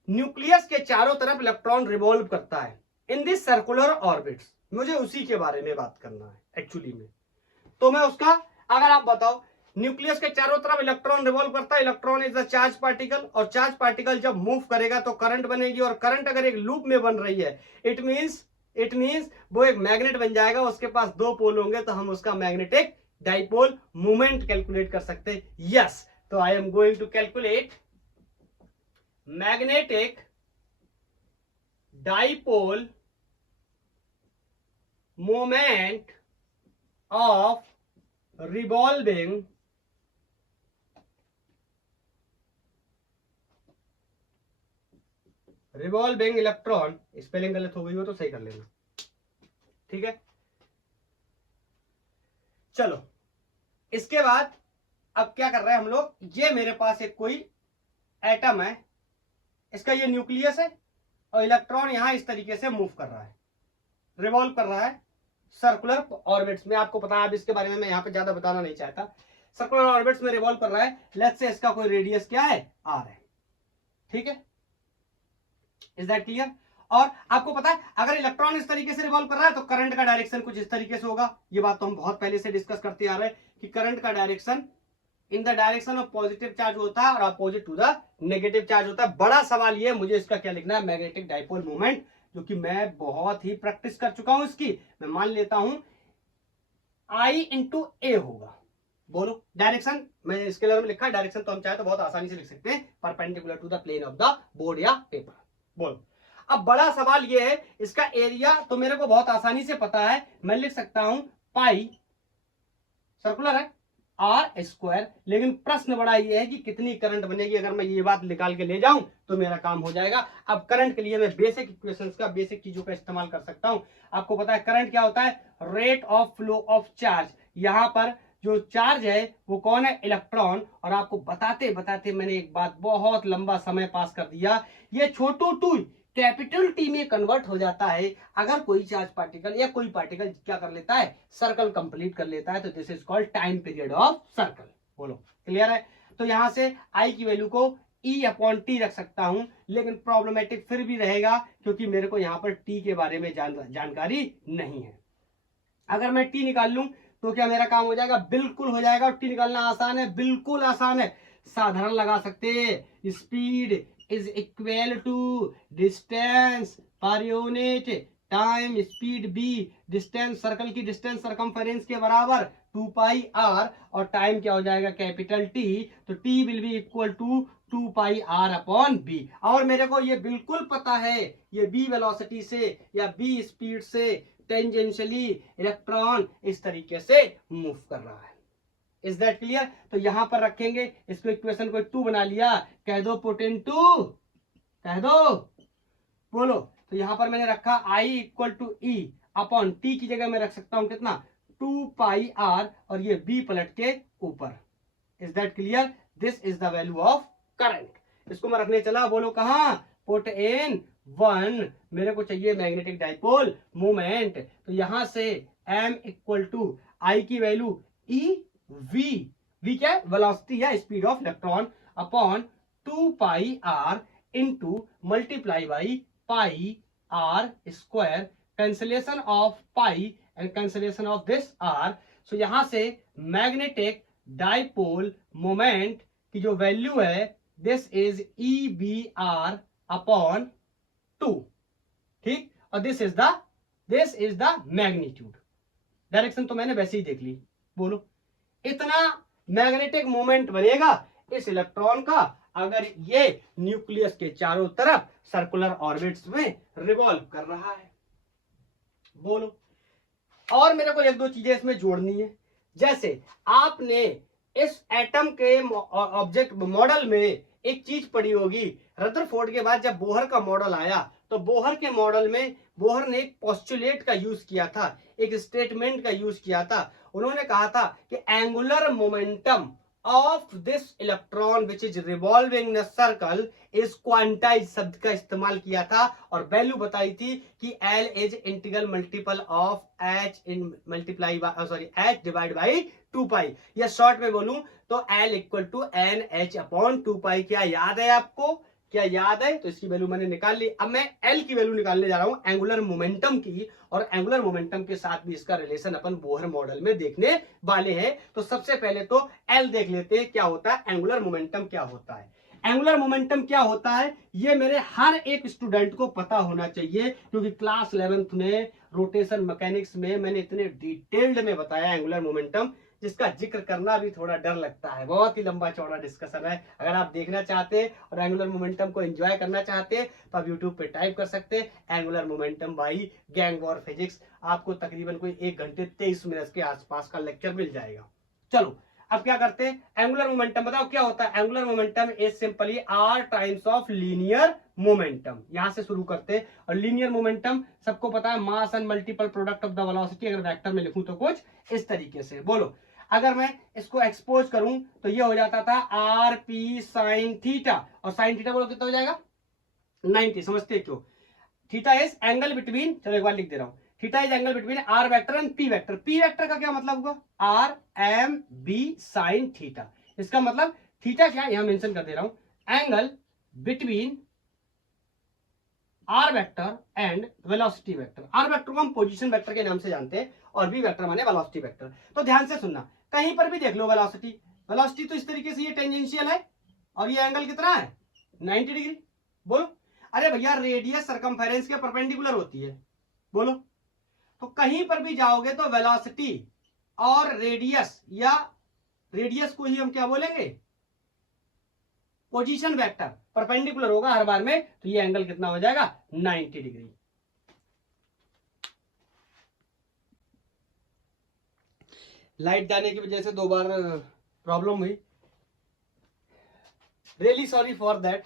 न्यूक्लियस के चारों तरफ इलेक्ट्रॉन रिवॉल्व करता है इन दिस सर्कुलर ऑर्बिट्स। मुझे उसी के बारे में बात करना है एक्चुअली में। तो मैं उसका, अगर आप बताओ न्यूक्लियस के चारों तरफ इलेक्ट्रॉन रिवॉल्व करता है। Electron is the charge particle, और चार्ज पार्टिकल जब मूव करेगा तो करंट बनेगी, और करंट अगर एक लूप में बन रही है, इट मींस वो एक मैग्नेट बन जाएगा। उसके पास 2 पोल होंगे, तो हम उसका मैग्नेटिक डाइपोल मोमेंट कैलकुलेट कर सकते हैं। यस, तो I am going to calculate magnetic dipole moment of revolving revolving electron, spelling गलत हो गई हो तो सही कर लेना, ठीक है। चलो इसके बाद अब क्या कर रहे हैं हम लोग, ये मेरे पास एक कोई एटम है, इसका ये न्यूक्लियस है और इलेक्ट्रॉन यहां इस तरीके से मूव कर रहा है, रिवॉल्व कर रहा है सर्कुलर ऑर्बिट्स में। आपको पता है, अब इसके बारे में मैं यहां पे ज्यादा बताना नहीं चाहता। सर्कुलर ऑर्बिट्स में रिवॉल्व कर रहा है, लेट्स से इसका कोई रेडियस क्या है, आर है, ठीक है। Is that clear? और आपको पता है अगर इलेक्ट्रॉन इस तरीके से रिवॉल्व कर रहा है तो करंट का डायरेक्शन कुछ इस तरीके से होगा। ये बात तो हम बहुत पहले से डिस्कस करते आ रहे हैं कि करंट का direction in the direction of positive charge होता है और opposite to the negative charge होता है। बड़ा सवाल ये मुझे इसका क्या लिखना है, मैग्नेटिक डाइपोल मोमेंट, जो कि मैं बहुत ही प्रैक्टिस कर चुका हूं इसकी। मैं मान लेता हूं I इंटू ए होगा। बोलो डायरेक्शन, मैं स्केलर में लिखा है, डायरेक्शन तो हम चाहे तो बहुत आसानी से लिख सकते हैं, perpendicular to the plane of the board या पेपर। बोलो अब बड़ा सवाल ये है, इसका एरिया तो मेरे को बहुत आसानी से पता है, मैं लिख सकता हूं पाई, सर्कुलर है, आर स्क्वायर। लेकिन प्रश्न बड़ा ये है कि कितनी करंट बनेगी। अगर मैं ये बात निकाल के ले जाऊं तो मेरा काम हो जाएगा। अब करंट के लिए मैं बेसिक इक्वेशंस का, बेसिक चीजों का इस्तेमाल कर सकता हूं। आपको पता है करंट क्या होता है, rate of flow of charge. यहां पर जो चार्ज है वो कौन है, इलेक्ट्रॉन। और आपको बताते बताते मैंने एक बात बहुत लंबा समय पास कर दिया, ये छोटू टू कैपिटल टी में कन्वर्ट हो जाता है अगर कोई चार्ज पार्टिकल या कोई पार्टिकल क्या कर लेता है, सर्कल कंप्लीट कर लेता है, तो this is called time period of circle. बोलो क्लियर है? तो यहां से आई की वैल्यू को E अपॉन टी रख सकता हूं, लेकिन प्रॉब्लमेटिक फिर भी रहेगा क्योंकि मेरे को यहां पर टी के बारे में जानकारी नहीं है। अगर मैं टी निकाल लूं तो क्या मेरा काम हो जाएगा, बिल्कुल हो जाएगा। टी निकालना आसान है, बिल्कुल आसान है, साधारण लगा सकते हैं। Speed is equal to distance per unit time speed b, distance circle की डिस्टेंस सरकमफेरेंस के बराबर 2 पाई आर, और टाइम क्या हो जाएगा, कैपिटल टी। तो T will be equal to 2 pi r upon b. और मेरे को ये बिल्कुल पता है ये बी वेलोसिटी से या बी स्पीड से टेंजेंशियली इलेक्ट्रॉन इस तरीके से मूव कर रहा है। Is that clear? तो यहां पर रखेंगे इसको, इक्वेशन को 2 बना लिया, कह दो पुट इन टू, कह दो, बोलो। तो यहां पर मैंने रखा I equal to E upon T की जगह मैं रख सकता हूं कितना, 2 पाई आर, और ये बी पलट के ऊपर। Is that clear? This is the value of current. इसको मैं रखने चला, बोलो कहां, पुट इन 1। मेरे को चाहिए मैग्नेटिक डाइपोल मोमेंट, तो यहां से m इक्वल टू आई की वैल्यू ई वी, वी क्या है, वेलोसिटी या speed of electron, upon 2 pi R into multiply by pi R square, cancellation of pi and cancellation of this R. So यहां से magnetic dipole moment की जो value है, this is E B R upon 2, ठीक। और this is the magnitude. Direction तो मैंने वैसे ही देख ली। बोलो इतना मैग्नेटिक मोमेंट बनेगा इस इलेक्ट्रॉन का अगर ये न्यूक्लियस के चारों तरफ सर्कुलर ऑर्बिट्स में रिवॉल्व कर रहा है। बोलो और मेरे को एक दो चीजें इसमें जोड़नी है। जैसे आपने इस एटम के ऑब्जेक्ट मॉडल में एक चीज पढ़ी होगी, रदरफोर्ड के बाद जब बोहर का मॉडल आया तो बोहर के मॉडल में बोहर ने एक पोस्टुलेट का यूज किया था, एक स्टेटमेंट का यूज किया था। उन्होंने कहा था कि angular momentum of this electron which is revolving in circle is quantize शब्द का इस्तेमाल किया था और वैल्यू बताई थी कि L is integral multiple of H in multiply sorry H divide by 2 pi. या शॉर्ट में बोलूं तो L equal to NH upon 2 pi. क्या याद है आपको, क्या याद है? तो इसकी वैल्यू मैंने निकाल ली। अब मैं L की वैल्यू निकालने जा रहा हूं एंगुलर मोमेंटम की, और एंगुलर मोमेंटम के साथ भी इसका रिलेशन अपन बोहर मॉडल में देखने वाले हैं। तो सबसे पहले तो L देख लेते हैं क्या होता है, एंगुलर मोमेंटम क्या होता है। एंगुलर मोमेंटम क्या होता है ये मेरे हर एक स्टूडेंट को पता होना चाहिए, क्योंकि क्लास 11th में रोटेशन मैकेनिक्स में मैंने इतने डिटेल्ड में बताया एंगुलर मोमेंटम, जिसका जिक्र करना भी थोड़ा डर लगता है। बहुत ही लंबा चौड़ा डिस्कशन है। अगर आप देखना चाहते हैं और एंगुलर मोमेंटम को एंजॉय करना चाहते हैं तो आप यूट्यूब पे टाइप कर सकते हैं angular momentum by gang war physics. आपको तकरीबन कोई 1 घंटे 23 मिनट के आसपास का लेक्चर मिल जाएगा। चलो अब क्या करते हैं, एंगुलर मोमेंटम बताओ क्या होता है। Angular momentum is simply r times of linear momentum, यहां से शुरू करते हैं। और लीनियर मोमेंटम सबको पता है, mass and multiple product of the velocity. अगर वेक्टर में लिखूं तो कुछ इस तरीके से। बोलो, अगर मैं इसको एक्सपोज करूं तो ये हो जाता था आर पी साइन थीटा, और साइन थीटा बोलो कितना हो जाएगा 90। समझते क्यों? थीटा इज एंगल बिटवीन, चलो एक बार लिख दे रहा हूं, theta is angle between r vector and p vector. P vector का क्या मतलब हुआ? R m b sine theta. इसका मतलब थीटा क्या, यहां मेंशन कर दे रहा हूं, angle between r vector and velocity vector. R vector को हम पोजीशन वेक्टर के नाम से जानते हैं, और बी वेक्टर माने वेलोसिटी वेक्टर। तो ध्यान से सुनना, कहीं पर भी देख लो वेलोसिटी, वेलोसिटी तो इस तरीके से ये टेंजेंशियल है, और ये एंगल कितना है 90 डिग्री। बोलो, अरे भैया रेडियस सरकमफेरेंस के परपेंडिकुलर होती है। बोलो, तो कहीं पर भी जाओगे तो वेलोसिटी और रेडियस, या रेडियस को ही हम क्या बोलेंगे पोजीशन वेक्टर, परपेंडिकुलर होगा हर बार में, तो ये एंगल कितना हो जाएगा 90 डिग्री। लाइट जाने की वजह से 2 बार प्रॉब्लम हुई, रियली सॉरी फॉर दैट,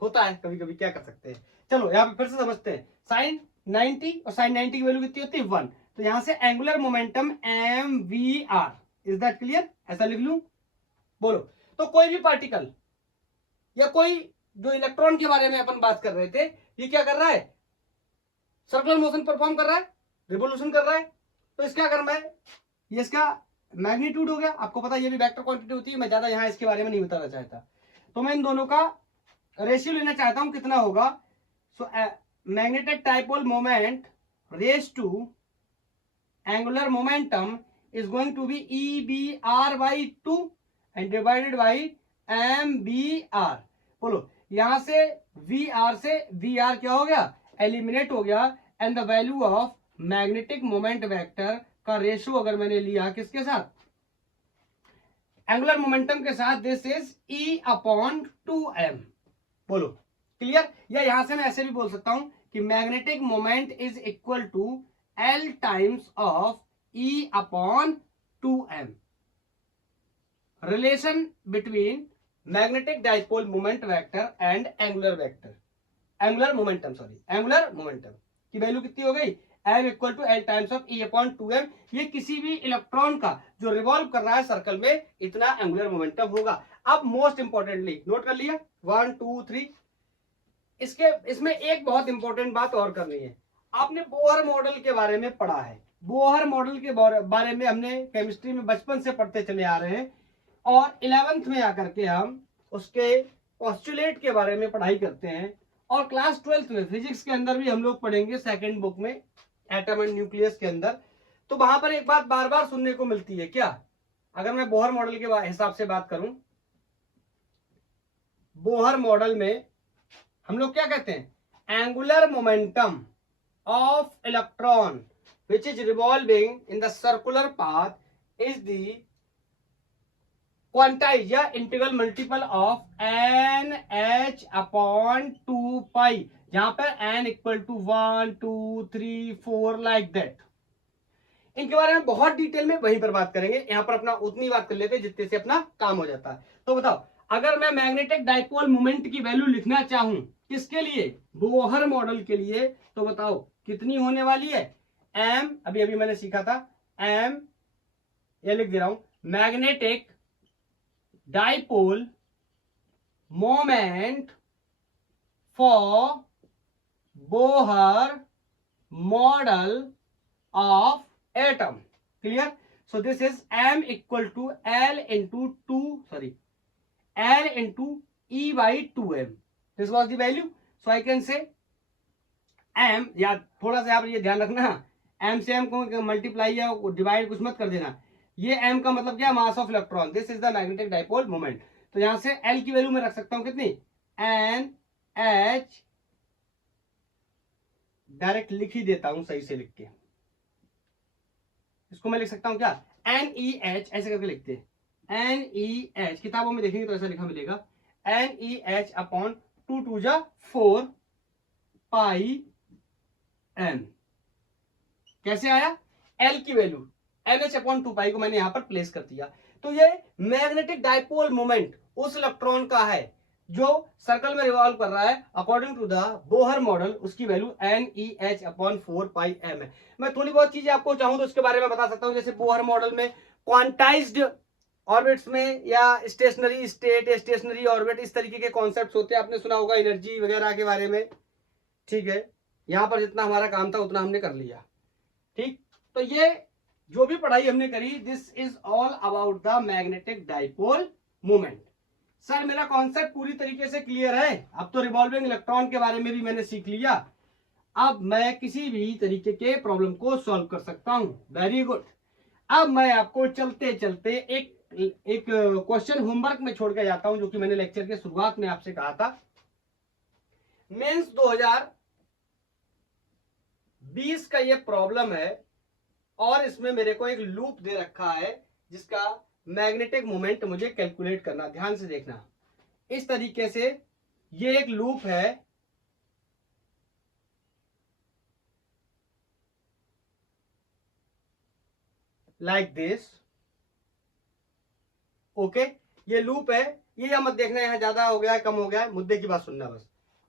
होता है कभी कभी, क्या कर सकते हैं। चलो यहां पे फिर से समझते हैं, साइन 90 और साइन 90 की वैल्यू कितनी होती है 1। तो यहां से angular momentum m v r, is that clear? ऐसा लिख लूं? बोलो, तो कोई भी पार्टिकल या कोई, जो इलेक्ट्रॉन के बारे में अपन बात कर रहे थे, ये क्या कर रहा है, सर्कुलर मोशन परफॉर्म कर रहा है, रिवोल्यूशन कर रहा है। तो इसका अगर मैं, ये इसका मैग्नीट्यूड हो गया, आपको पता है ये भी वेक्टर क्वांटिटी होती है, मैं ज्यादा यहां इसके बारे में नहीं बताना चाहता। तो मैं इन दोनों का रेशियो लेना चाहता हूं, कितना होगा। So magnetic dipole moment raise to angular momentum is going to be e B r by 2 and divided by m b r. बोलो, यहां से वी आर से वी आर क्या हो गया, एलिमिनेट हो गया, and the value of magnetic moment vector का रेशियो अगर मैंने लिया किसके साथ, एंगुलर मोमेंटम के साथ, this is E upon 2m। बोलो क्लियर? या यहां से मैं ऐसे भी बोल सकता हूं कि magnetic moment is equal to l times of e upon 2m। Relation between magnetic dipole moment vector and angular vector, angular momentum, sorry angular momentum की वैल्यू कितनी हो गई, m equal to l times of e upon 2m। ये किसी भी electron का जो revolve कर रहा है सर्कल में, इतना एंगुलर मोमेंटम होगा। अब मोस्ट इंपॉर्टेंटली नोट कर लिया 1 2 3, इसमें एक बहुत इंपॉर्टेंट बात और करनी है। आपने बोहर मॉडल के बारे में पढ़ा है, बोहर मॉडल के बारे में हमने केमिस्ट्री में बचपन से पढ़ते चले आ रहे हैं, और 11th में आकर के हम उसके पोस्टुलेट के बारे में पढ़ाई करते हैं, और क्लास 12th में फिजिक्स के अंदर भी हम लोग पढ़ेंगे, सेकंड बुक में एटम एंड न्यूक्लियस के अंदर। तो वहां पर एक बात बार बार सुनने को मिलती है, क्या, अगर मैं बोहर मॉडल के हिसाब से बात करूं, बोहर मॉडल में हम लोग क्या कहते हैं, angular momentum of electron which is revolving in the circular path is the quantise या integral multiple of N H upon 2 pi, जहां पर N equal to 1 2 3 4 like that. इनके बारे में बहुत डिटेल में वहीं पर बात करेंगे, यहां पर अपना उतनी बात कर लेते हैं जितने से अपना काम हो जाता है। तो बताओ, अगर मैं मैग्नेटिक डाइपोल मोमेंट की वैल्यू लिखना चाहूं, किसके लिए, बोहर मॉडल के लिए, तो बताओ कितनी होने वाली है, एम, अभी अभी मैंने सीखा था, एम, ये लिख दे रहा हूं, magnetic dipole moment for Bohr model of atom. Clear? So this is m equal to l into 2, sorry l into e by 2m। This was the value. So I can say m, या थोड़ा सा आप ये ध्यान रखना, m से m को multiply या डिवाइड कुछ मत कर देना। ये m का मतलब क्या, mass of electron. This is the magnetic dipole moment. तो यहां से l की वैल्यू मैं रख सकता हूं कितनी, एन एच, डायरेक्ट लिख ही देता हूं सही से लिख के, इसको मैं लिख सकता हूं क्या, एन ई एच, ऐसे करके लिखते हैं, एन ई एच, किताबों में देखेंगे तो ऐसा लिखा मिलेगा, एन ई एच अपॉन 2 2 जा 4 पाई एन। कैसे आया, एल की value n H upon 2 pi को मैंने यहां पर प्लेस कर दिया। तो ये मैग्नेटिक डाइपोल मोमेंट उस इलेक्ट्रॉन का है जो सर्कल में रिवॉल्व कर रहा है according to the Bohr model, उसकी वैल्यू NEH/4πm है। मैं थोड़ी बहुत चीजें आपको चाहूं तो उसके बारे में बता सकता हूं, जैसे बोहर मॉडल में क्वांटाइज्ड ऑर्बिट्स में या स्टेशनरी स्टेट या स्टेशनरी ऑर्बिट, इस तरीके के कॉन्सेप्ट्स होते हैं, आपने सुना होगा एनर्जी वगैरह के बारे में। ठीक है, यहां पर जितना हमारा काम था उतना हमने कर लिया। ठीक, तो ये जो भी पढ़ाई हमने करी, this is all about the magnetic dipole moment. Sir मेरा कॉन्सेप्ट पूरी तरीके से क्लियर है, अब तो रिवॉल्विंग इलेक्ट्रॉन के बारे में भी मैंने सीख लिया, अब मैं किसी भी तरीके के प्रॉब्लम को सॉल्व कर सकता हूं। Very good. अब मैं आपको चलते चलते एक क्वेश्चन होमवर्क में छोड़ के जाता हूं, जो कि मैंने लेक्चर के शुरुआत में आपसे कहा था। मेंस 2020 का ये प्रॉब्लम है और इसमें मेरे को एक लूप दे रखा है जिसका मैग्नेटिक मोमेंट मुझे कैलकुलेट करना। ध्यान से देखना, इस तरीके से ये एक लूप है, लाइक दिस। ओके, ये लूप है, ये या मत देखना यहां ज्यादा हो गया है कम हो गया है, मुद्दे की बात सुनना बस।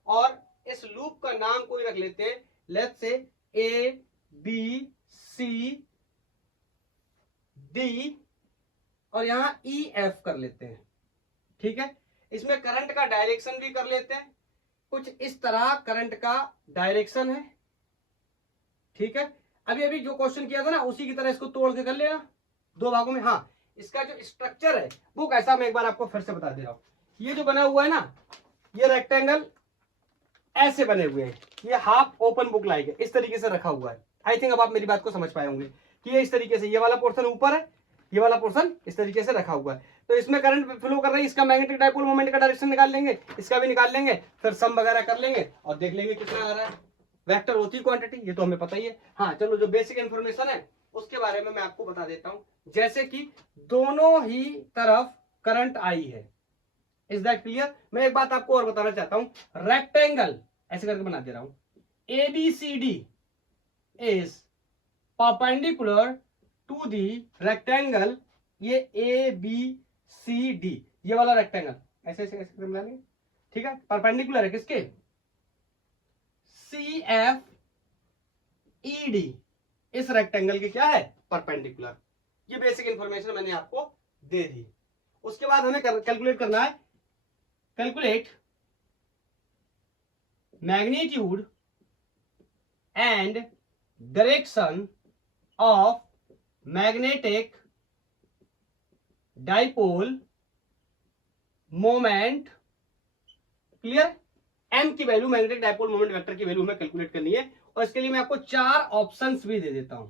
और इस लूप का नाम कोई रख लेते हैं, लेट्स से ABCD और यहां EF कर लेते हैं। ठीक है, इसमें करंट का डायरेक्शन भी कर लेते हैं, कुछ इस तरह करंट का डायरेक्शन है। ठीक है, अभी अभी जो क्वेश्चन किया था ना उसी की तरह इसको तोड़ के कर लेना दो भागों में। हाँ, इसका जो स्ट्रक्चर है वो कैसा, मैं एक बार आपको फिर से बता दे रहा हूं। ये जो बना हुआ है ना, ये रेक्टेंगल ऐसे बने हुए हैं, ये हाफ ओपन बुक लाइक है, इस तरीके से रखा हुआ है। आई थिंक अब आप मेरी बात को समझ पाए होंगे कि ये इस तरीके से, ये वाला पोर्शन ऊपर है, ये वाला पोर्शन इस तरीके से रखा हुआ है। तो इसमें करंट फ्लो कर रही है, इसका मैग्नेटिक डाइपोल मोमेंट का डायरेक्शन निकाल लेंगे, इसका भी निकाल लेंगे, फिर सम वगैरह कर लेंगे और देख लेंगे कितना आ रहा है। वेक्टर होती है क्वांटिटी, ये तो हमें पता ही है। हाँ चलो, जो बेसिक इंफॉर्मेशन है उसके बारे में मैं आपको बता देता हूं। जैसे कि दोनों ही तरफ करंट आई है, इज दैट क्लियर। मैं एक बात आपको और बताना चाहता हूं, रेक्टेंगल ऐसे करके बना दे रहा हूं, ABCD is perpendicular to the rectangle, ये ABCD ये वाला रेक्टेंगल ऐसे ऐसे ऐसे बना लेंगे। ठीक है, परपेंडिकुलर है किसके, CFED इस रेक्टेंगल के क्या है, परपेंडिकुलर। ये बेसिक इंफॉर्मेशन मैंने आपको दे दी। उसके बाद हमें कैलकुलेट करना है, calculate magnitude and direction of magnetic dipole moment. Clear, m की value, magnetic dipole moment vector की वैल्यू हमें कैलकुलेट करनी है, और इसके लिए मैं आपको 4 ऑप्शंस भी दे देता हूं।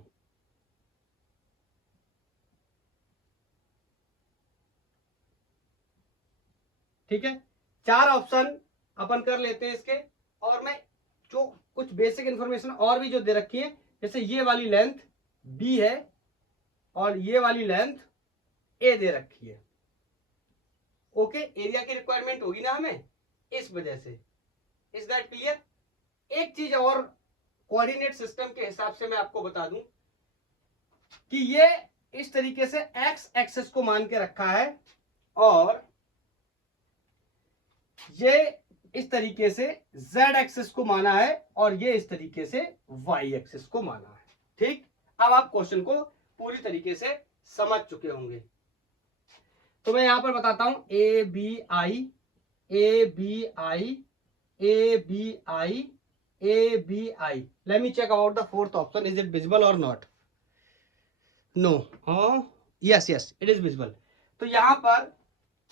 ठीक है, 4 ऑप्शन अपन कर लेते हैं इसके, और मैं जो कुछ बेसिक इंफॉर्मेशन और भी जो दे रखी है, जैसे ये वाली लेंथ b है और ये वाली लेंथ a दे रखी है। ओके, एरिया की रिक्वायरमेंट होगी ना हमें, इस वजह से। Is that clear. एक चीज और कोऑर्डिनेट सिस्टम के हिसाब से मैं आपको बता दूं कि ये इस तरीके से एक्स एक्सिस को मान के रखा है और ये इस तरीके से जेड एक्सिस को माना है और ये इस तरीके से वाई एक्सिस को माना है। ठीक, अब आप क्वेश्चन को पूरी तरीके से समझ चुके होंगे। तो मैं यहां पर बताता हूं, A B I A B I A B I A B I. Let me check about the fourth option, is it visible और not. No, yes yes it is visible. तो यहां पर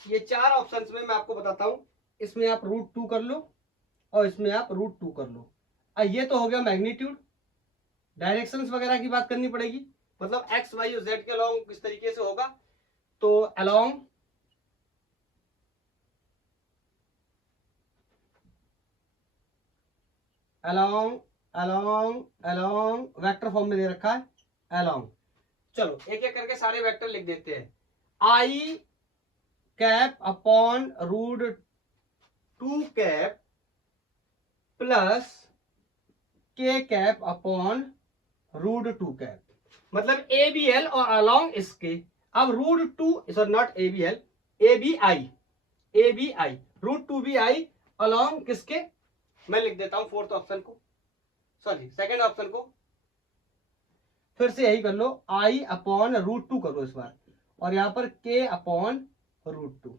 ये 4 ऑप्शंस में मैं आपको बताता हूं, इसमें आप √2 कर लो और इसमें आप √2 कर लो। ये तो हो गया मैग्नीट्यूड। डायरेक्शंस वगैरह की बात करनी पड़ेगी, मतलब एक्स वाई और जेड के अलोंग किस तरीके से होगा। तो along along along along vector form में दे रखा है अलोंग। चलो एक एक करके सारे वेक्टर लिख देते हैं। आई कैप अपॉन √2 कैप प्लस के कैप अपॉन √2 कैप, मतलब ABL और अलोंग इसके। अब √2 sorry not ABL, ABI √2bi along किसके, मैं लिख देता हूं फोर्थ ऑप्शन को, सॉरी सेकंड ऑप्शन को, फिर से यही कर लो, I/√2 करो इस बार, और यहां पर K/√2।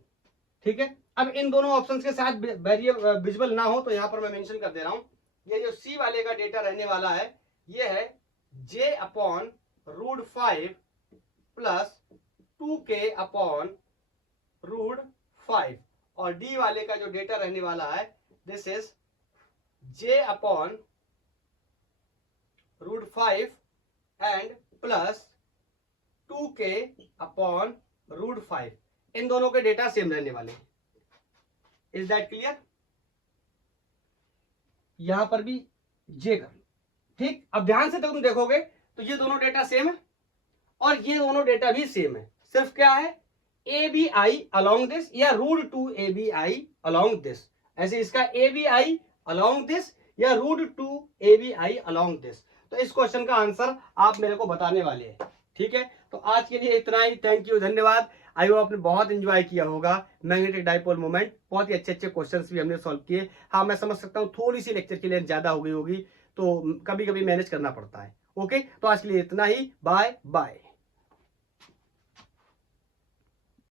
ठीक है, अब इन दोनों ऑप्शंस के साथ वेरिएबल विजुअल ना हो तो यहां पर मैं मेंशन कर दे रहा हूं, ये जो सी वाले का डेटा रहने वाला है ये है J/√5 प्लस 2K/√5, और डी वाले का जो डेटा रहने वाला है this is J/√5 and plus 2K/√5। इन दोनों के डेटा सेम रहने वाले। Is that clear? यहां पर भी जे कर लो। ठीक, अब ध्यान से तुम देखोगे तो ये दोनों डेटा सेम है और ये दोनों डेटा भी सेम है, सिर्फ क्या है ABI along this या √2ABI along this, ऐसे इसका ABI along this या √2ABI along this। तो इस क्वेश्चन का आंसर आप मेरे को बताने वाले हैं। ठीक है, तो आज के लिए इतना ही, थैंक यू, धन्यवाद। आई होप आपने बहुत एंजॉय किया होगा मैग्नेटिक डाइपोल मोमेंट, बहुत ही अच्छे अच्छे क्वेश्चंस भी हमने सॉल्व किए। हाँ, मैं समझ सकता हूँ थोड़ी सी लेक्चर की लेंथ ज्यादा हो गई होगी, तो कभी कभी मैनेज करना पड़ता है। ओके, तो आज के लिए इतना ही, बाय बाय।